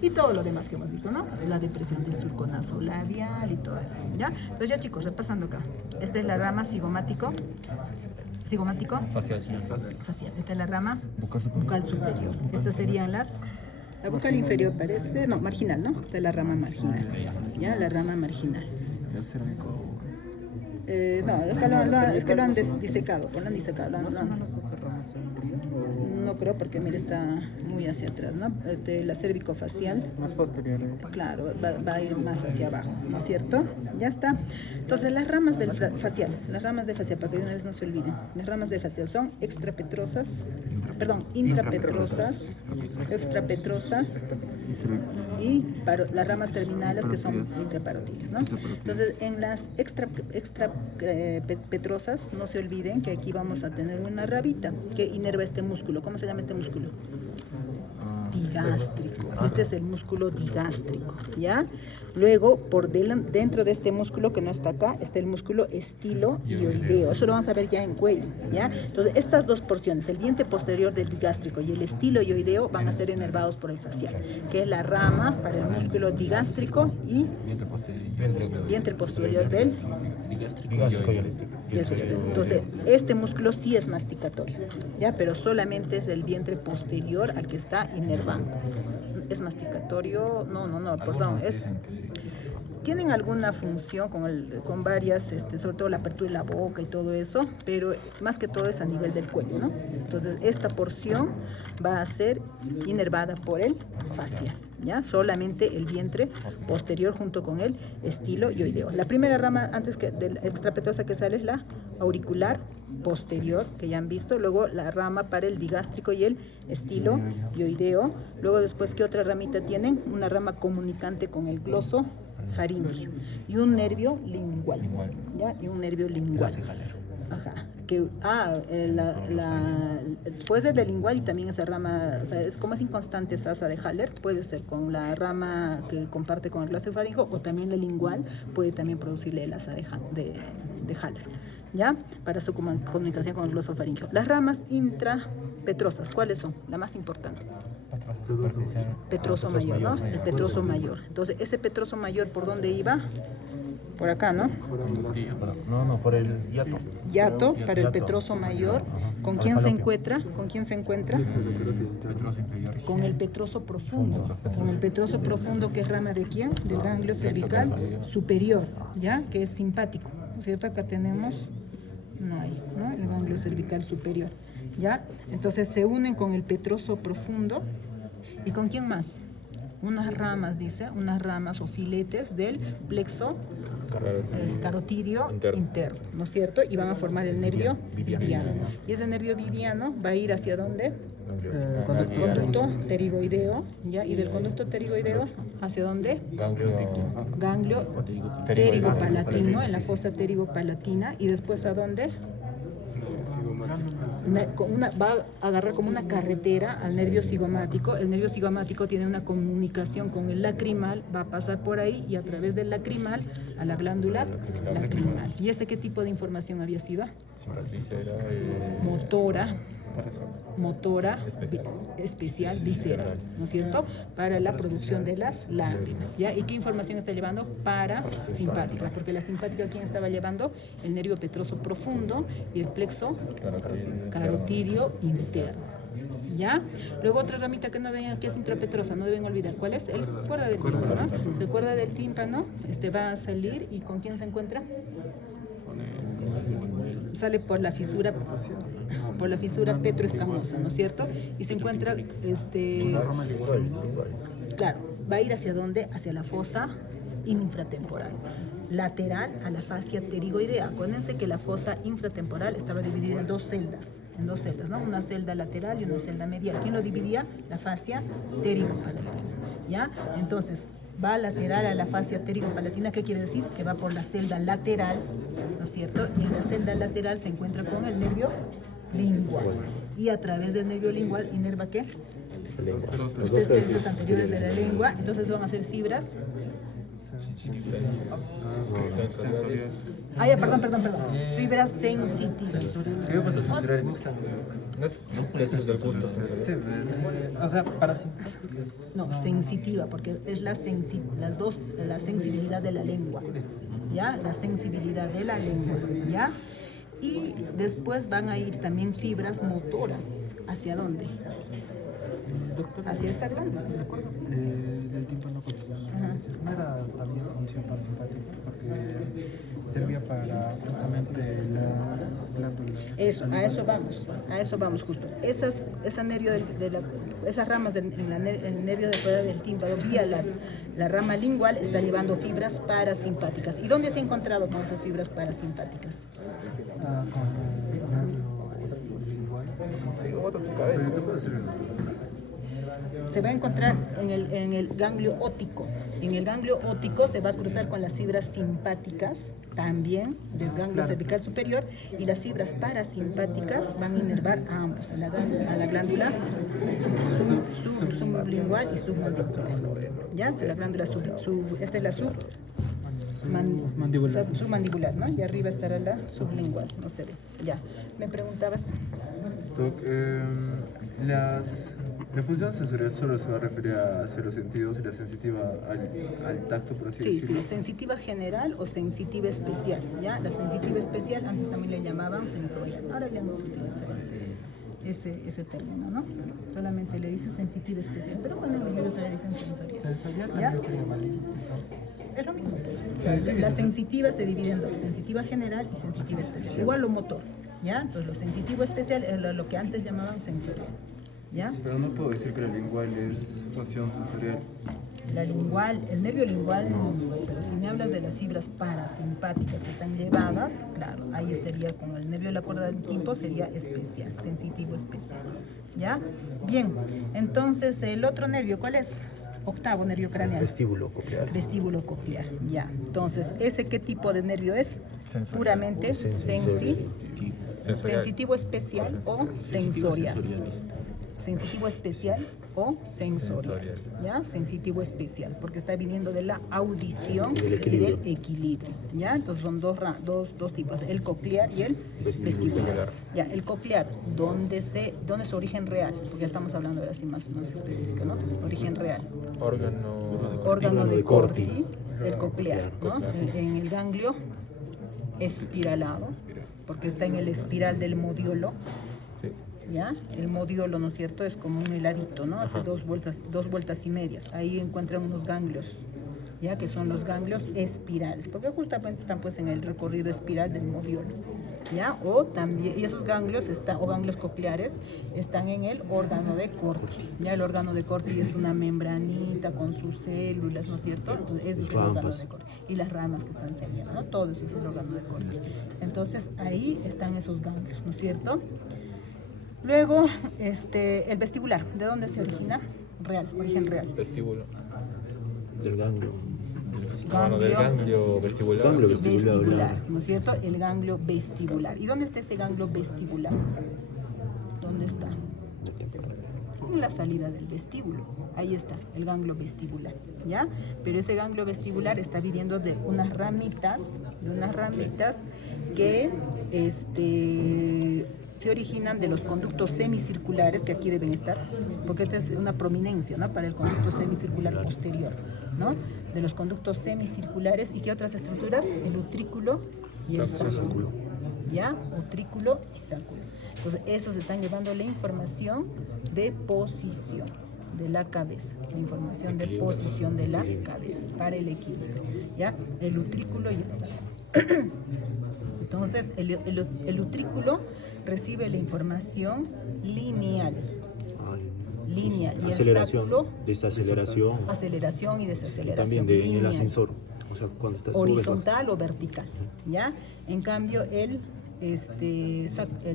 Y todo lo demás que hemos visto, ¿no? La depresión del surco nasolabial y todo eso, ¿ya? Entonces ya, chicos, repasando acá. Esta es la rama cigomático. Facial. Esta es la rama bucal superior. Estas serían la bucal inferior parece, no, marginal, ¿no? Esta es la rama marginal, ¿ya? La rama marginal. El cérvico. No, es que lo han disecado, no creo porque mira está muy hacia atrás, ¿no? La cérvico-facial. Más posterior. Claro, va a ir más hacia abajo, ¿no es cierto? Ya está. Entonces las ramas del facial, para que de una vez no se olviden, las ramas del facial son intrapetrosas, y las ramas terminales que son intraparotidas, ¿no? Entonces en las extrapetrosas no se olviden que aquí vamos a tener una rabita que inerva este músculo. ¿Cómo se llama este músculo? Digástrico. Este es el músculo digástrico, ¿ya? Luego, dentro de este músculo que no está acá, está el músculo estiloioideo. Eso lo vamos a ver ya en cuello, ¿ya? Entonces, estas dos porciones, el vientre posterior del digástrico y el estiloioideo, van a ser inervados por el facial, que es la rama para el músculo digástrico y vientre posterior del Digástrico y holístico. Entonces, este músculo sí es masticatorio, ¿ya? Pero solamente es el vientre posterior al que está inervando. ¿Es masticatorio? No, perdón. Tienen alguna función con varias, sobre todo la apertura de la boca y todo eso, pero más que todo es a nivel del cuello, ¿no? Entonces, esta porción va a ser inervada por el facial, ¿ya? Solamente el vientre posterior junto con el estiloioideo. La primera rama antes de la extrapetrosa que sale es la auricular posterior, que ya han visto. Luego la rama para el digástrico y el estiloioideo. Luego después, ¿qué otra ramita tienen? Una rama comunicante con el gloso faríngeo y un nervio lingual, ¿ya? Y un nervio lingual. Ajá. Puede ser del lingual y también esa rama, o sea, es como es inconstante esa asa de Haller, puede ser con la rama que comparte con el glosofaringo o también la lingual puede también producirle el asa de Haller, ¿ya? Para su comunicación con el glosofaringeo. Las ramas intrapetrosas, ¿cuáles son? La más importante. Petroso mayor, ¿no? El petroso mayor. Entonces, ese petroso mayor, ¿por dónde iba? Por acá, ¿no? No, por el hiato. Hiato, para el petroso mayor. ¿Con quién se encuentra? ¿Con quién se encuentra? Con el petroso profundo. Con el petroso profundo, que es rama de quién? Del ganglio cervical superior, ¿ya? Que es simpático, ¿no es cierto? Acá tenemos, no hay, ¿no? El ganglio cervical superior, ¿ya? Entonces se unen con el petroso profundo. ¿Y con quién más? Unas ramas, dice, unas ramas o filetes del plexo carotidio interno, ¿no es cierto? Y van a formar el nervio vidiano. Y ese nervio vidiano va a ir hacia dónde? Conducto pterigoideo, ¿ya? Y del conducto pterigoideo, ¿hacia dónde? Ganglio pterigopalatino, en la fosa pterigopalatina. ¿Y después a dónde? Va a agarrar como una carretera al nervio cigomático. El nervio cigomático tiene una comunicación con el lacrimal, va a pasar por ahí y a través del lacrimal a la glándula lacrimal. ¿Y ese qué tipo de información había sido? Motora especial visceral, ¿no es cierto? Para la producción de las lágrimas, ¿ya? ¿Y qué información está llevando? Parasimpática, porque la simpática, ¿quién estaba llevando? El nervio petroso profundo y el plexo carotidio interno, ¿ya? Luego otra ramita que no ven aquí es intrapetrosa, no deben olvidar, ¿cuál es? El cuerda del tímpano, ¿no? El cuerda del tímpano va a salir, ¿y con quién se encuentra? Sale por la fisura petroescamosa, ¿no es cierto? Y se encuentra, claro, va a ir hacia dónde? Hacia la fosa infratemporal, lateral a la fascia pterigoidea. Acuérdense que la fosa infratemporal estaba dividida en dos celdas, ¿no? Una celda lateral y una celda medial. ¿Quién lo dividía? La fascia pterigopalatina, ¿ya? Entonces, va lateral a la fascia pterigopalatina. ¿Qué quiere decir? Que va por la celda lateral, ¿no es cierto? Y en la celda lateral se encuentra con el nervio lingual. Y a través del nervio lingual inerva ¿qué? Los tres tercios anteriores de la lengua. Entonces van a ser fibras. Perdón. Fibras sensitivas. ¿Qué pasa sensorial? O sea, No, sensitiva, porque es la sensibilidad de la lengua, ¿ya? La sensibilidad de la lengua, ¿ya? Y después van a ir también fibras motoras. ¿Hacia dónde? Hacia esta glándula. Del tímpano con sus no era también función parasimpática, porque servía para justamente las glándulas. A eso vamos justo. Esas ramas del el nervio de fuera del tímpano, vía la rama lingual, está llevando fibras parasimpáticas. ¿Y dónde se ha encontrado con esas fibras parasimpáticas? Con el glándulo lingual. Se va a encontrar en el ganglio óptico. En el ganglio óptico se va a cruzar con las fibras simpáticas también del ganglio cervical superior, y las fibras parasimpáticas van a inervar a ambos, a la glándula sublingual y submandibular. ¿Ya? Entonces, la glándula esta es la submandibular, ¿no? Y arriba estará la sublingual, no se ve. Ya. ¿Me preguntabas? ¿La función sensorial solo se va a referir hacia los sentidos y la sensitiva al tacto, por así decirlo? Sí, sensitiva general o sensitiva especial, ¿ya? La sensitiva especial antes también le llamaban sensorial, ahora ya no se utiliza ese término, ¿no? Solamente le dice sensitiva especial, pero bueno, en los libros todavía dicen sensorial. ¿Sensorial ¿Ya? también sería maligno? Es lo mismo. La sensitiva se divide en dos, sensitiva general y sensitiva especial, igual lo motor, ¿ya? Entonces lo sensitivo especial era lo que antes llamaban sensorial. ¿Ya? Pero no puedo decir que la lingual es función sensorial. La lingual, el nervio lingual, pero si me hablas de las fibras parasimpáticas que están llevadas, claro, ahí estaría como el nervio de la cuerda del tipo, sería especial, sensitivo especial. ¿Ya? Bien, entonces el otro nervio, ¿cuál es? Octavo nervio craneal. Vestíbulo coclear. Vestíbulo coclear, ya. Entonces, ¿ese qué tipo de nervio es? Puramente sensitivo. Sensitivo especial o sensorial. Sensitivo especial o sensorial, ¿ya? Sensitivo especial, porque está viniendo de la audición y del equilibrio, ¿ya? Entonces son dos tipos, el coclear y el vestibular. Ya, el coclear, ¿dónde es su origen real? Porque ya estamos hablando de así más específico, ¿no? Origen real. Órgano de Corti, el coclear, ¿no? En el ganglio espiralado, porque está en el espiral del modiolo. ¿Ya? El modiolo, ¿no es cierto? Es como un heladito, ¿no? Hace dos vueltas y medias. Ahí encuentran unos ganglios, ¿ya? Que son los ganglios espirales, porque justamente están pues en el recorrido espiral del modiolo, ¿ya? O también, y esos ganglios o ganglios cocleares están en el órgano de Corti, ¿ya? El órgano de Corti es una membranita con sus células, ¿no es cierto? Entonces ese es el órgano de Corti. Y las ramas que están saliendo, ¿no? Todo eso es el órgano de Corti. Entonces ahí están esos ganglios, ¿no es cierto? Luego, el vestibular, ¿de dónde se origina? Origen real. Vestíbulo. Del ganglio. Del ganglio vestibular. Ganglio Vestibular, ¿no es cierto? El ganglio vestibular. ¿Y dónde está ese ganglio vestibular? ¿Dónde está? En la salida del vestíbulo. Ahí está, el ganglio vestibular, ¿ya? Pero ese ganglio vestibular está viniendo de unas ramitas que, se originan de los conductos semicirculares que aquí deben estar, porque esta es una prominencia, ¿no? Para el conducto semicircular posterior, ¿no? De los conductos semicirculares. ¿Y qué otras estructuras? El utrículo y el sáculo, ¿ya? Utrículo y sáculo. Entonces esos están llevando la información de posición de la cabeza, la información de posición de la cabeza para el equilibrio, ¿ya? El utrículo y el sáculo. Entonces, el utrículo recibe la información lineal. Y el sáculo, aceleración y desaceleración. También en el ascensor, o sea, cuando estás horizontal o vertical, ¿ya? En cambio, el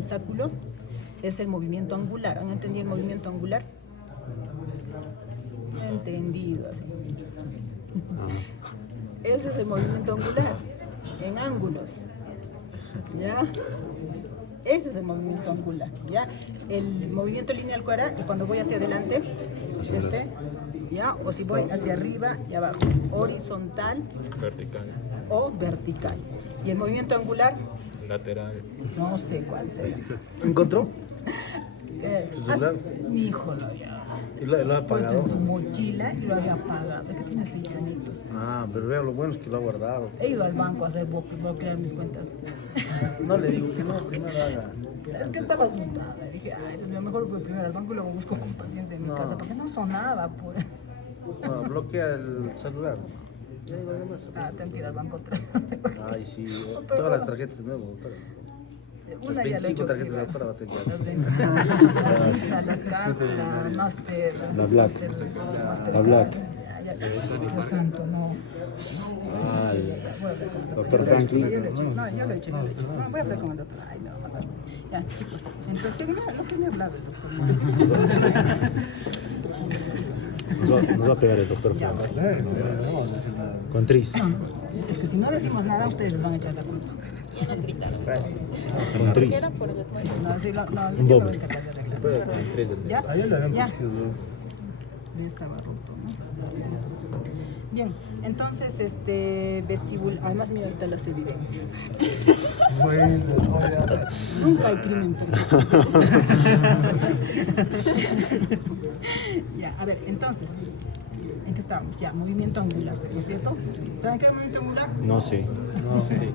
sáculo es el movimiento angular. ¿Han entendido el movimiento angular? Entendido, así. Ese es el movimiento angular, en ángulos. ¿Ya? Ese es el movimiento angular, ¿ya? El movimiento lineal, ¿cuál era? Y cuando voy hacia adelante, ¿ya? O si voy hacia arriba y abajo, es horizontal, vertical o vertical. Y el movimiento angular, lateral. no sé cuál será. ¿Encontró? Mi hijo lo ha apagado. puesto en su mochila y lo había apagado. Es que tiene 6 añitos. Ah, pero vea, lo bueno es que lo ha guardado. He ido al banco a hacer bloquear mis cuentas. No le digo que no, primero haga. Es que estaba asustada. Dije, ay, Dios mío, mejor voy primero al banco y luego busco con paciencia en mi casa, porque no sonaba, pues. No, bloquea el celular. Ya iba de más. Tengo que ir al banco otra vez. Ay, sí, Pero todas las tarjetas de nuevo, doctora. Una ya lo he 25 hecho. tarjetas de doctora va a tener. Las Visa, las cards, la Master. La Black. La Black. Dios santo, no. Doctor Franklin. Yo lo he hecho. No, yo lo he hecho. No, voy a hablar con el doctor. Ay, no. Ya, chicos. Entonces, ¿qué me ha hablado el doctor? Nos va a pegar el doctor Franklin. Con Tris. Es que si no decimos nada, ustedes les van a echar la culpa. Con Tris. Sí, no, sí, no, Un yo bobo. no soy capaz de arreglar. ¿Ya? Ayer le habían Ya. puesto. Ya estaba roto, ¿no? Bien, entonces, vestibular, además mira ahorita las evidencias. Bueno, Nunca hay crimen perfecto. Ya, a ver, entonces, ¿en qué estábamos? Ya, movimiento angular, ¿no es cierto? ¿Saben qué es movimiento angular? No sé.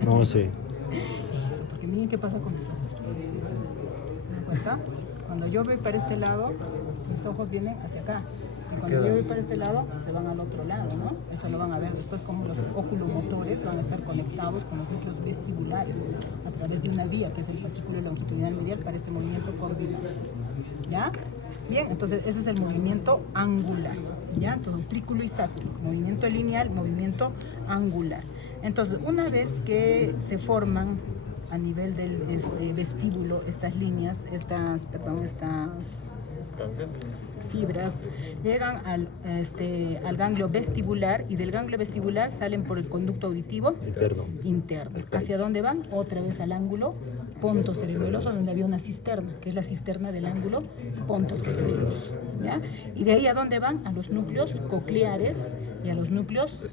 No sé. Eso, porque miren qué pasa con mis ojos. ¿Se dan cuenta? Cuando yo voy para este lado, mis ojos vienen hacia acá. Y cuando yo voy para este lado, se van al otro lado, ¿no? Eso lo van a ver después como los oculomotores van a estar conectados con los núcleos vestibulares a través de una vía que es el fascículo longitudinal medial para este movimiento coordinado. ¿Ya? Bien, entonces ese es el movimiento angular. ¿Ya? Entonces, utrículo y sáculo. Movimiento lineal, movimiento angular. Entonces, una vez que se forman a nivel del vestíbulo estas líneas, estas fibras, llegan al ganglio vestibular y del ganglio vestibular salen por el conducto auditivo interno. ¿Hacia dónde van? Otra vez al ángulo pontocerebeloso, donde había una cisterna, que es la cisterna del ángulo pontocerebeloso, ¿ya? Y de ahí a dónde van, a los núcleos cocleares y a los núcleos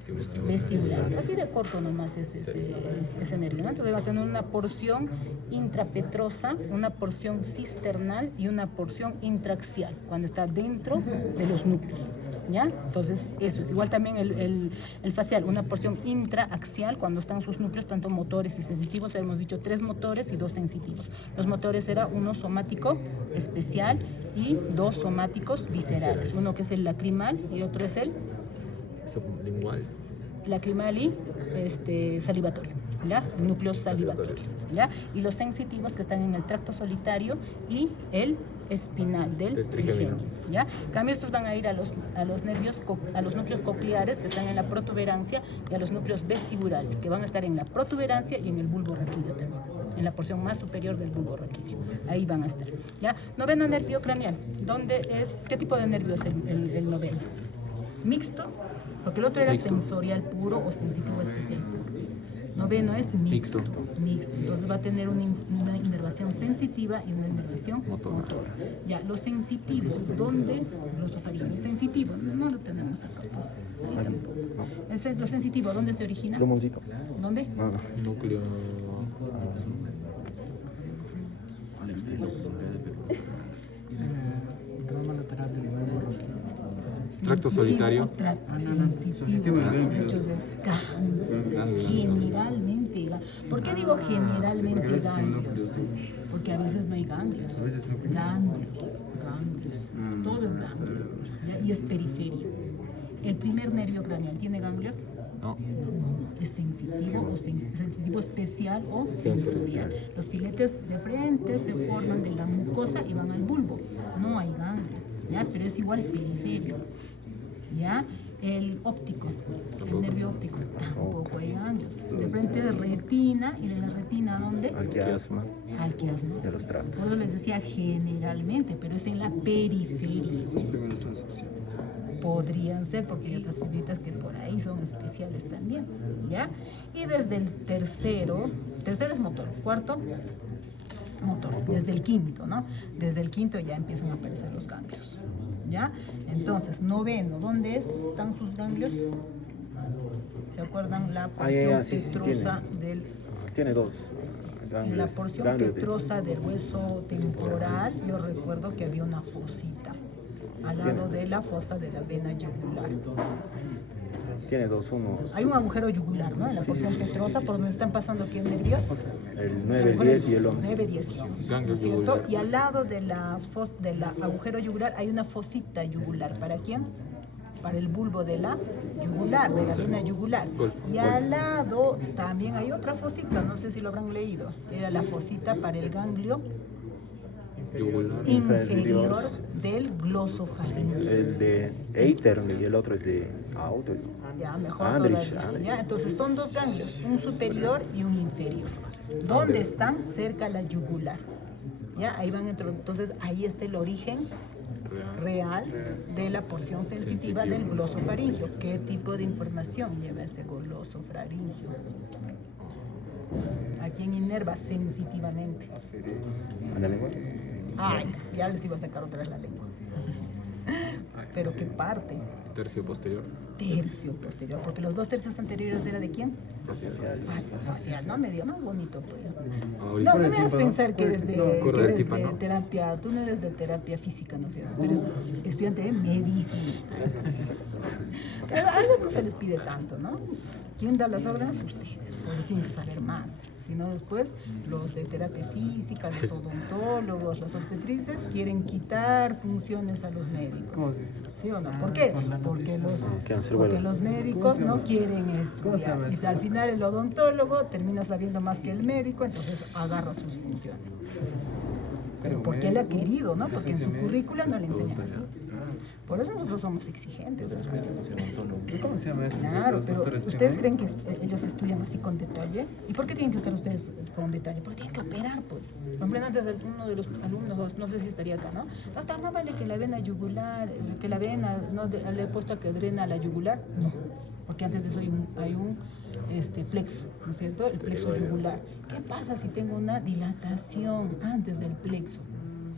vestibulares. Así de corto nomás es ese nervio, ¿no? Entonces va a tener una porción intrapetrosa, una porción cisternal y una porción intraaxial, cuando está dentro de los núcleos, ¿ya? Entonces eso es. Igual también el facial, una porción intraaxial cuando están sus núcleos, tanto motores y sensitivos. Hemos dicho 3 motores y 2 sensitivos. Los motores era uno somático especial y 2 somáticos viscerales. Uno que es el lacrimal y otro es el Sublingual. lacrimal y salivatorio, ¿ya? El núcleo salivatorio, ¿ya? Y los sensitivos que están en el tracto solitario y el espinal del trigémino, ¿ya? En cambio, estos van a ir a los nervios, a los núcleos cocleares que están en la protuberancia y a los núcleos vestibulares que van a estar en la protuberancia y en el bulbo raquídeo también, en la porción más superior del bulbo raquídeo. Ahí van a estar, ¿ya? Noveno nervio craneal. ¿Qué tipo de nervio es el noveno? Mixto, porque el otro era sensorial puro o sensitivo especial puro. Noveno es mixto. Entonces va a tener una inervación sensitiva y una inervación motora. Ya, lo sensitivo, ¿dónde? Glosofaringeo. El sensitivo, no lo tenemos acá, pues. Ahí tampoco. Lo sensitivo, ¿dónde se origina? Pulmoncito. ¿Dónde? Núcleo. Rama lateral del nuevo roquídeo. Tracto solitario. Sensitivo, hemos dicho generalmente. ¿Por qué digo generalmente ganglios? Porque a veces no hay ganglios. Ganglios. Todo es ganglio. ¿Ya? Y es periferia. El primer nervio craneal, ¿tiene ganglios? No. Es sensitivo o sensitivo especial o sensorial. Los filetes de frente se forman de la mucosa y van al bulbo. No hay ganglios, ¿ya? Pero es igual periferio, ¿ya? El óptico, el nervio óptico, tampoco hay ganglios. De frente de retina, y de la retina, ¿a dónde? Al quiasma. Al quiasma. De los trapos. Por eso les decía generalmente, pero es en la periferia. Podrían ser, porque hay otras fibritas que por ahí son especiales también, ¿ya? Y desde el tercero es motor, cuarto, motor, desde el quinto, ¿no? Desde el quinto ya empiezan a aparecer los ganglios, ¿ya? Entonces, noveno, ¿dónde están sus ganglios? ¿Se acuerdan? La porción petrosa del... Tiene 2 ganglios. En la porción petrosa del hueso temporal, yo recuerdo que había una fosita al lado de la fosa de la vena yugular. Tiene 2, uno. Hay un agujero yugular, ¿no? En la porción petrosa, por donde están pasando aquí nervios. El 9, el 10 y el 11. 9, 10 y 11, ¿no es cierto? Y al lado de la agujero yugular hay una fosita yugular. ¿Para quién? Para el bulbo de la yugular, de la vena yugular. Y al lado también hay otra fosita, no sé si lo habrán leído. Era la fosita para el ganglio inferior del glosofaringeo. El de Eiter y el otro es de Auto. Ya, mejor todavía. ¿Ya? Entonces son 2 ganglios, un superior y un inferior. ¿Dónde están? Cerca a la yugular. ¿Ya? Ahí van entonces ahí está el origen real de la porción sensitiva del glosofaringeo. ¿Qué tipo de información lleva ese glosofaringeo? ¿A quién inerva sensitivamente? ¿A la lengua? Ay, ya les iba a sacar otra vez la lengua. ¿Pero qué parte? Tercio posterior. Tercio posterior, porque los 2 tercios anteriores era de quién? Facial, ¿no? Medio más bonito, pues. No me hagas pensar que eres de terapia, tú no eres de terapia física, ¿no es cierto? Tú eres estudiante de medicina. Pero a ellos no se les pide tanto, ¿no? ¿Quién da las órdenes? Ustedes, porque tienen que saber más. Si no, después los de terapia física, los odontólogos, las obstetrices quieren quitar funciones a los médicos. ¿Sí o no? ¿Por qué? Porque los médicos no quieren estudiar. Y al final el odontólogo termina sabiendo más que el médico, entonces agarra sus funciones. pero porque él ha querido, ¿no? Porque en su currícula no le enseñan así. Por eso nosotros somos exigentes. ¿Cómo se llama eso? Claro, Los pero doctores ¿ustedes tienen? creen que ellos estudian así con detalle? ¿Y por qué tienen que estar ustedes con detalle? Porque tienen que operar, pues. Por ejemplo, antes uno de los alumnos, no sé si estaría acá, ¿no? Doctor, ¿no vale que la vena yugular, que la vena, no le he puesto a que drena la yugular? No, porque antes de eso hay un plexo, ¿no es cierto? El plexo yugular. ¿Qué pasa si tengo una dilatación antes del plexo?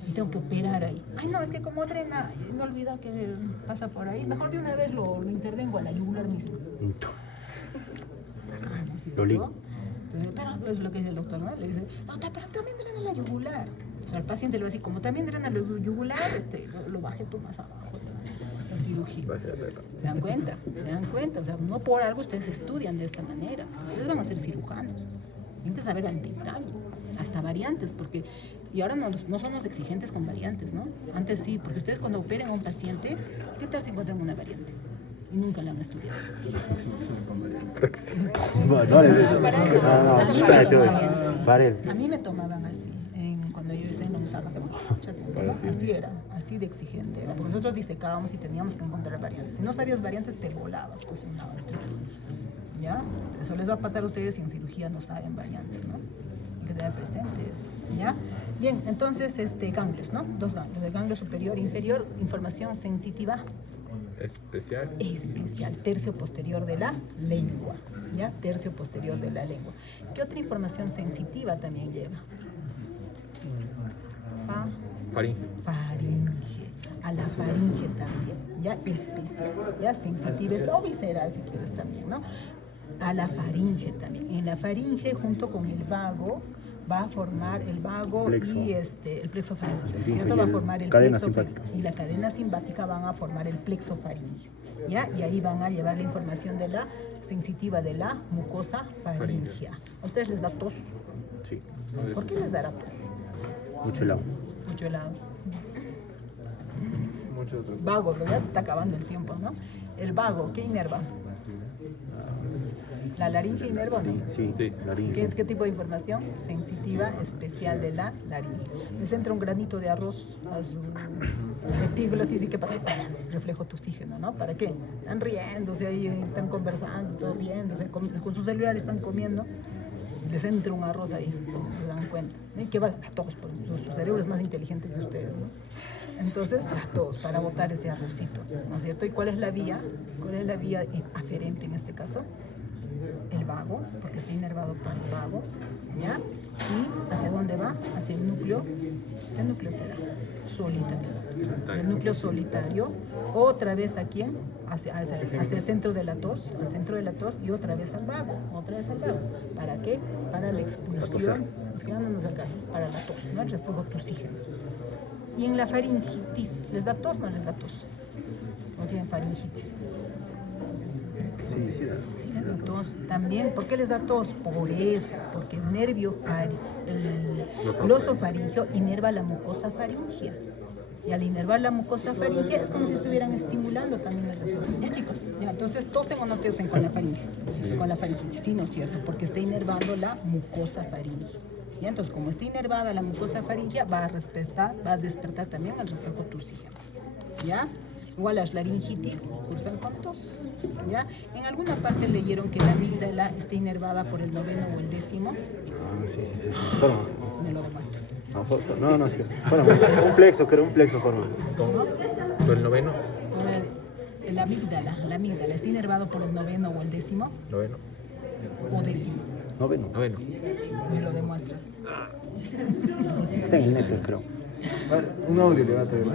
Y tengo que operar ahí. Ay, no, es que como drena, me olvida que pasa por ahí. Mejor de una vez lo intervengo a la yugular mismo. Lo ligo. Entonces, pero es lo que dice el doctor, ¿no? Le dice, doctor, pero también drena la yugular. O sea, el paciente le va a decir, como también drena la yugular, lo baje tú más abajo, la cirugía. ¿Se dan cuenta? ¿Se dan cuenta? O sea, no por algo ustedes estudian de esta manera. Ustedes van a ser cirujanos. Tienen que saber al detalle, hasta variantes, porque... Y ahora no somos exigentes con variantes, ¿no? Antes sí, porque ustedes cuando operen a un paciente, ¿qué tal si encuentran una variante? Y nunca la han estudiado. A mí me tomaban así, cuando yo hice en la USAG hace mucho tiempo, ¿no? Así era, así de exigente era, porque nosotros disecábamos y teníamos que encontrar variantes. Si no sabías variantes, te volabas, pues una estructura. ¿Ya? Eso les va a pasar a ustedes si en cirugía no saben variantes, ¿no? Que tener presentes, ¿ya? Bien, entonces, ganglios, ¿no? Dos ganglios, el ganglio superior e inferior, información sensitiva. Especial. Especial, tercio posterior de la lengua, ¿ya? Tercio posterior de la lengua. ¿Qué otra información sensitiva también lleva? Faringe. Faringe. A la faringe también, ¿ya? Especial, ¿ya? Sensitiva, o visceral si quieres también, ¿no? A la faringe también. En la faringe, junto con el vago, va a formar el vago plexo. Y el plexo faríngeo, ¿cierto? Va a formar el plexo faríngeo. Y la cadena simpática van a formar el plexo faríngeo, ¿ya? Y ahí van a llevar la información de la sensitiva de la mucosa faríngea. ¿A ustedes les da tos? Sí. ¿Por qué les dará tos? Mucho helado. Mucho helado. Mucho otro. Vago, ¿verdad? Se está acabando el tiempo, ¿no? El vago, ¿qué inerva? ¿La laringe inerva o no? Sí, laringe. ¿Qué tipo de información? Sensitiva especial de la laringe. Les entra un granito de arroz a su epiglotis y ¿qué pasa? Reflejo tu oxígeno, ¿no? ¿Para qué? Están riéndose ahí, están conversando, todo riéndose, con sus celulares están comiendo. Les entra un arroz ahí, se dan cuenta. ¿Y qué va? A todos, porque su cerebro es más inteligente que ustedes, ¿no? Entonces, a todos, para botar ese arrocito, ¿no es cierto? ¿Y cuál es la vía? ¿Cuál es la vía aferente en este caso? El vago, porque está inervado por el vago, ¿ya? ¿Y hacia dónde va? Hacia el núcleo. ¿Qué núcleo será? Solitario. El núcleo solitario, otra vez a quién? Hacia el centro de la tos, al centro de la tos y otra vez al vago, ¿Para qué? Para la expulsión, es que ya no nos alcanza, para la tos, ¿no? El reflujo de oxígeno. Y en la faringitis, ¿les da tos o no les da tos? ¿No tienen faringitis? Sí, les da tos también. ¿Por qué les da tos? Por eso, porque el nervio glosofaringeo inerva la mucosa faringea. Y al inervar la mucosa faringea es como si estuvieran estimulando también el reflujo. Ya chicos, ya, entonces tosen o no tosen con la faringe. Con la faringitis, sí, no es cierto, porque está inervando la mucosa faringea. ¿Ya? Entonces, como está inervada la mucosa faríngea, va a despertar también el reflejo tursígeno. ¿Ya? Igual las laringitis cursan con tos. ¿Ya? En alguna parte leyeron que la amígdala está inervada por el 9º o el 10º. Sí. Forma. Me lo demuestras. No, sí. Forma. Un plexo forma. ¿Todo el 9º? La amígdala está inervado por el 9º o el 10º. 9º. O 10º. 9º. Me lo demuestras. Está en el neto, creo. Un audio le va a traer.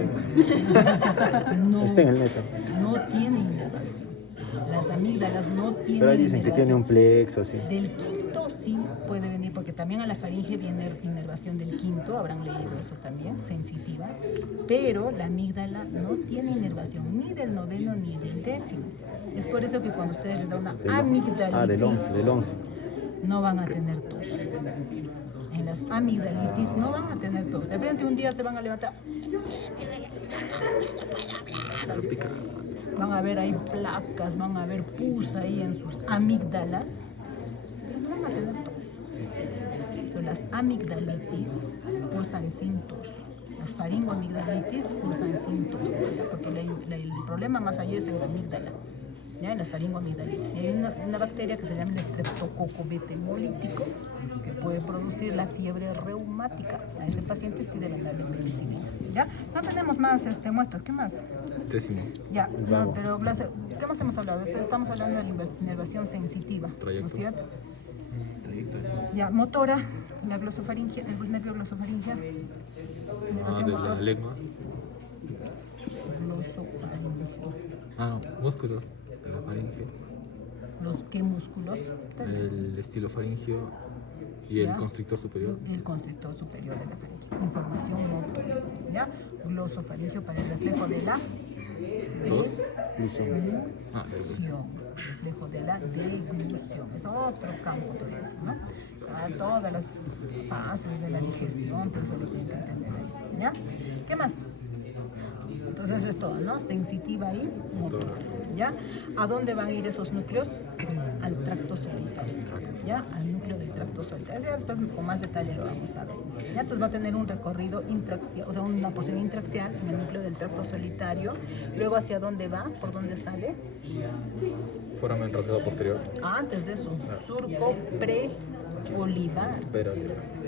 No. Está en el neto. No tiene inervación. Las amígdalas no tienen Pero ahí dicen inervación. que tiene un plexo, sí. Del quinto sí puede venir, porque también a la faringe viene inervación del quinto, habrán leído eso también, sensitiva, pero la amígdala no tiene inervación ni del 9º ni del 10º. Es por eso que cuando ustedes les da una amigdalitis, del 11. no van a tener tos. En las amigdalitis no van a tener tos. De frente un día se van a levantar. Van a ver ahí placas, van a ver pus ahí en sus amígdalas, pero no van a tener tos. Entonces, las amigdalitis, cursan cintos. Las faringoamigdalitis cursan cintos, ¿ya? Porque el problema más allá es en la amígdala, ¿ya? En las faringoamigdalitis. Y hay una bacteria que se llama el estreptococo beta-hemolítico que puede producir la fiebre reumática. A ese paciente sí deben darle penicilina, ¿ya? No tenemos más muestras, ¿qué más? Décimo. Ya, no, pero ¿qué más hemos hablado? Estamos hablando de la inervación sensitiva, ¿no es cierto? Ya, motora, la glosofaringe, el nervio glosofaringea. Inervación De la motora. lengua. Glosofaringea. Músculos de la faringe. ¿Los qué músculos? El estilofaringio y el Ya. constrictor superior. El constrictor superior de la faringe. Información motora, ¿ya? Glosofaringeo para el reflejo de la Dos. deglución. Deglución. Reflejo de la deglución. Es otro campo todo eso, ¿no? Todas las fases de la digestión, todo eso lo tienen que entender ahí, ¿ya? ¿Qué más? Entonces es todo, ¿no? Sensitiva y motora, ¿ya? ¿A dónde van a ir esos núcleos? Al tracto solitario, ¿ya? Al núcleo del tracto solitario. Ya después con más detalle lo vamos a ver, ¿ya? Entonces va a tener un recorrido intraxial, o sea, una porción intraxial en el núcleo del tracto solitario. Luego, ¿hacia dónde va? ¿Por dónde sale? Foramen roseado posterior. Antes de eso, surco preolivar. Pero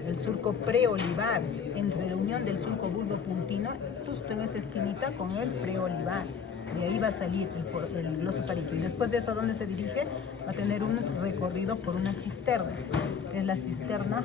El surco preolivar, entre la unión del surco bulbopuntino, justo en esa esquinita con el preolivar. De ahí va a salir el glosofaringeo. Y después de eso, ¿a dónde se dirige? Va a tener un recorrido por una cisterna, que es la cisterna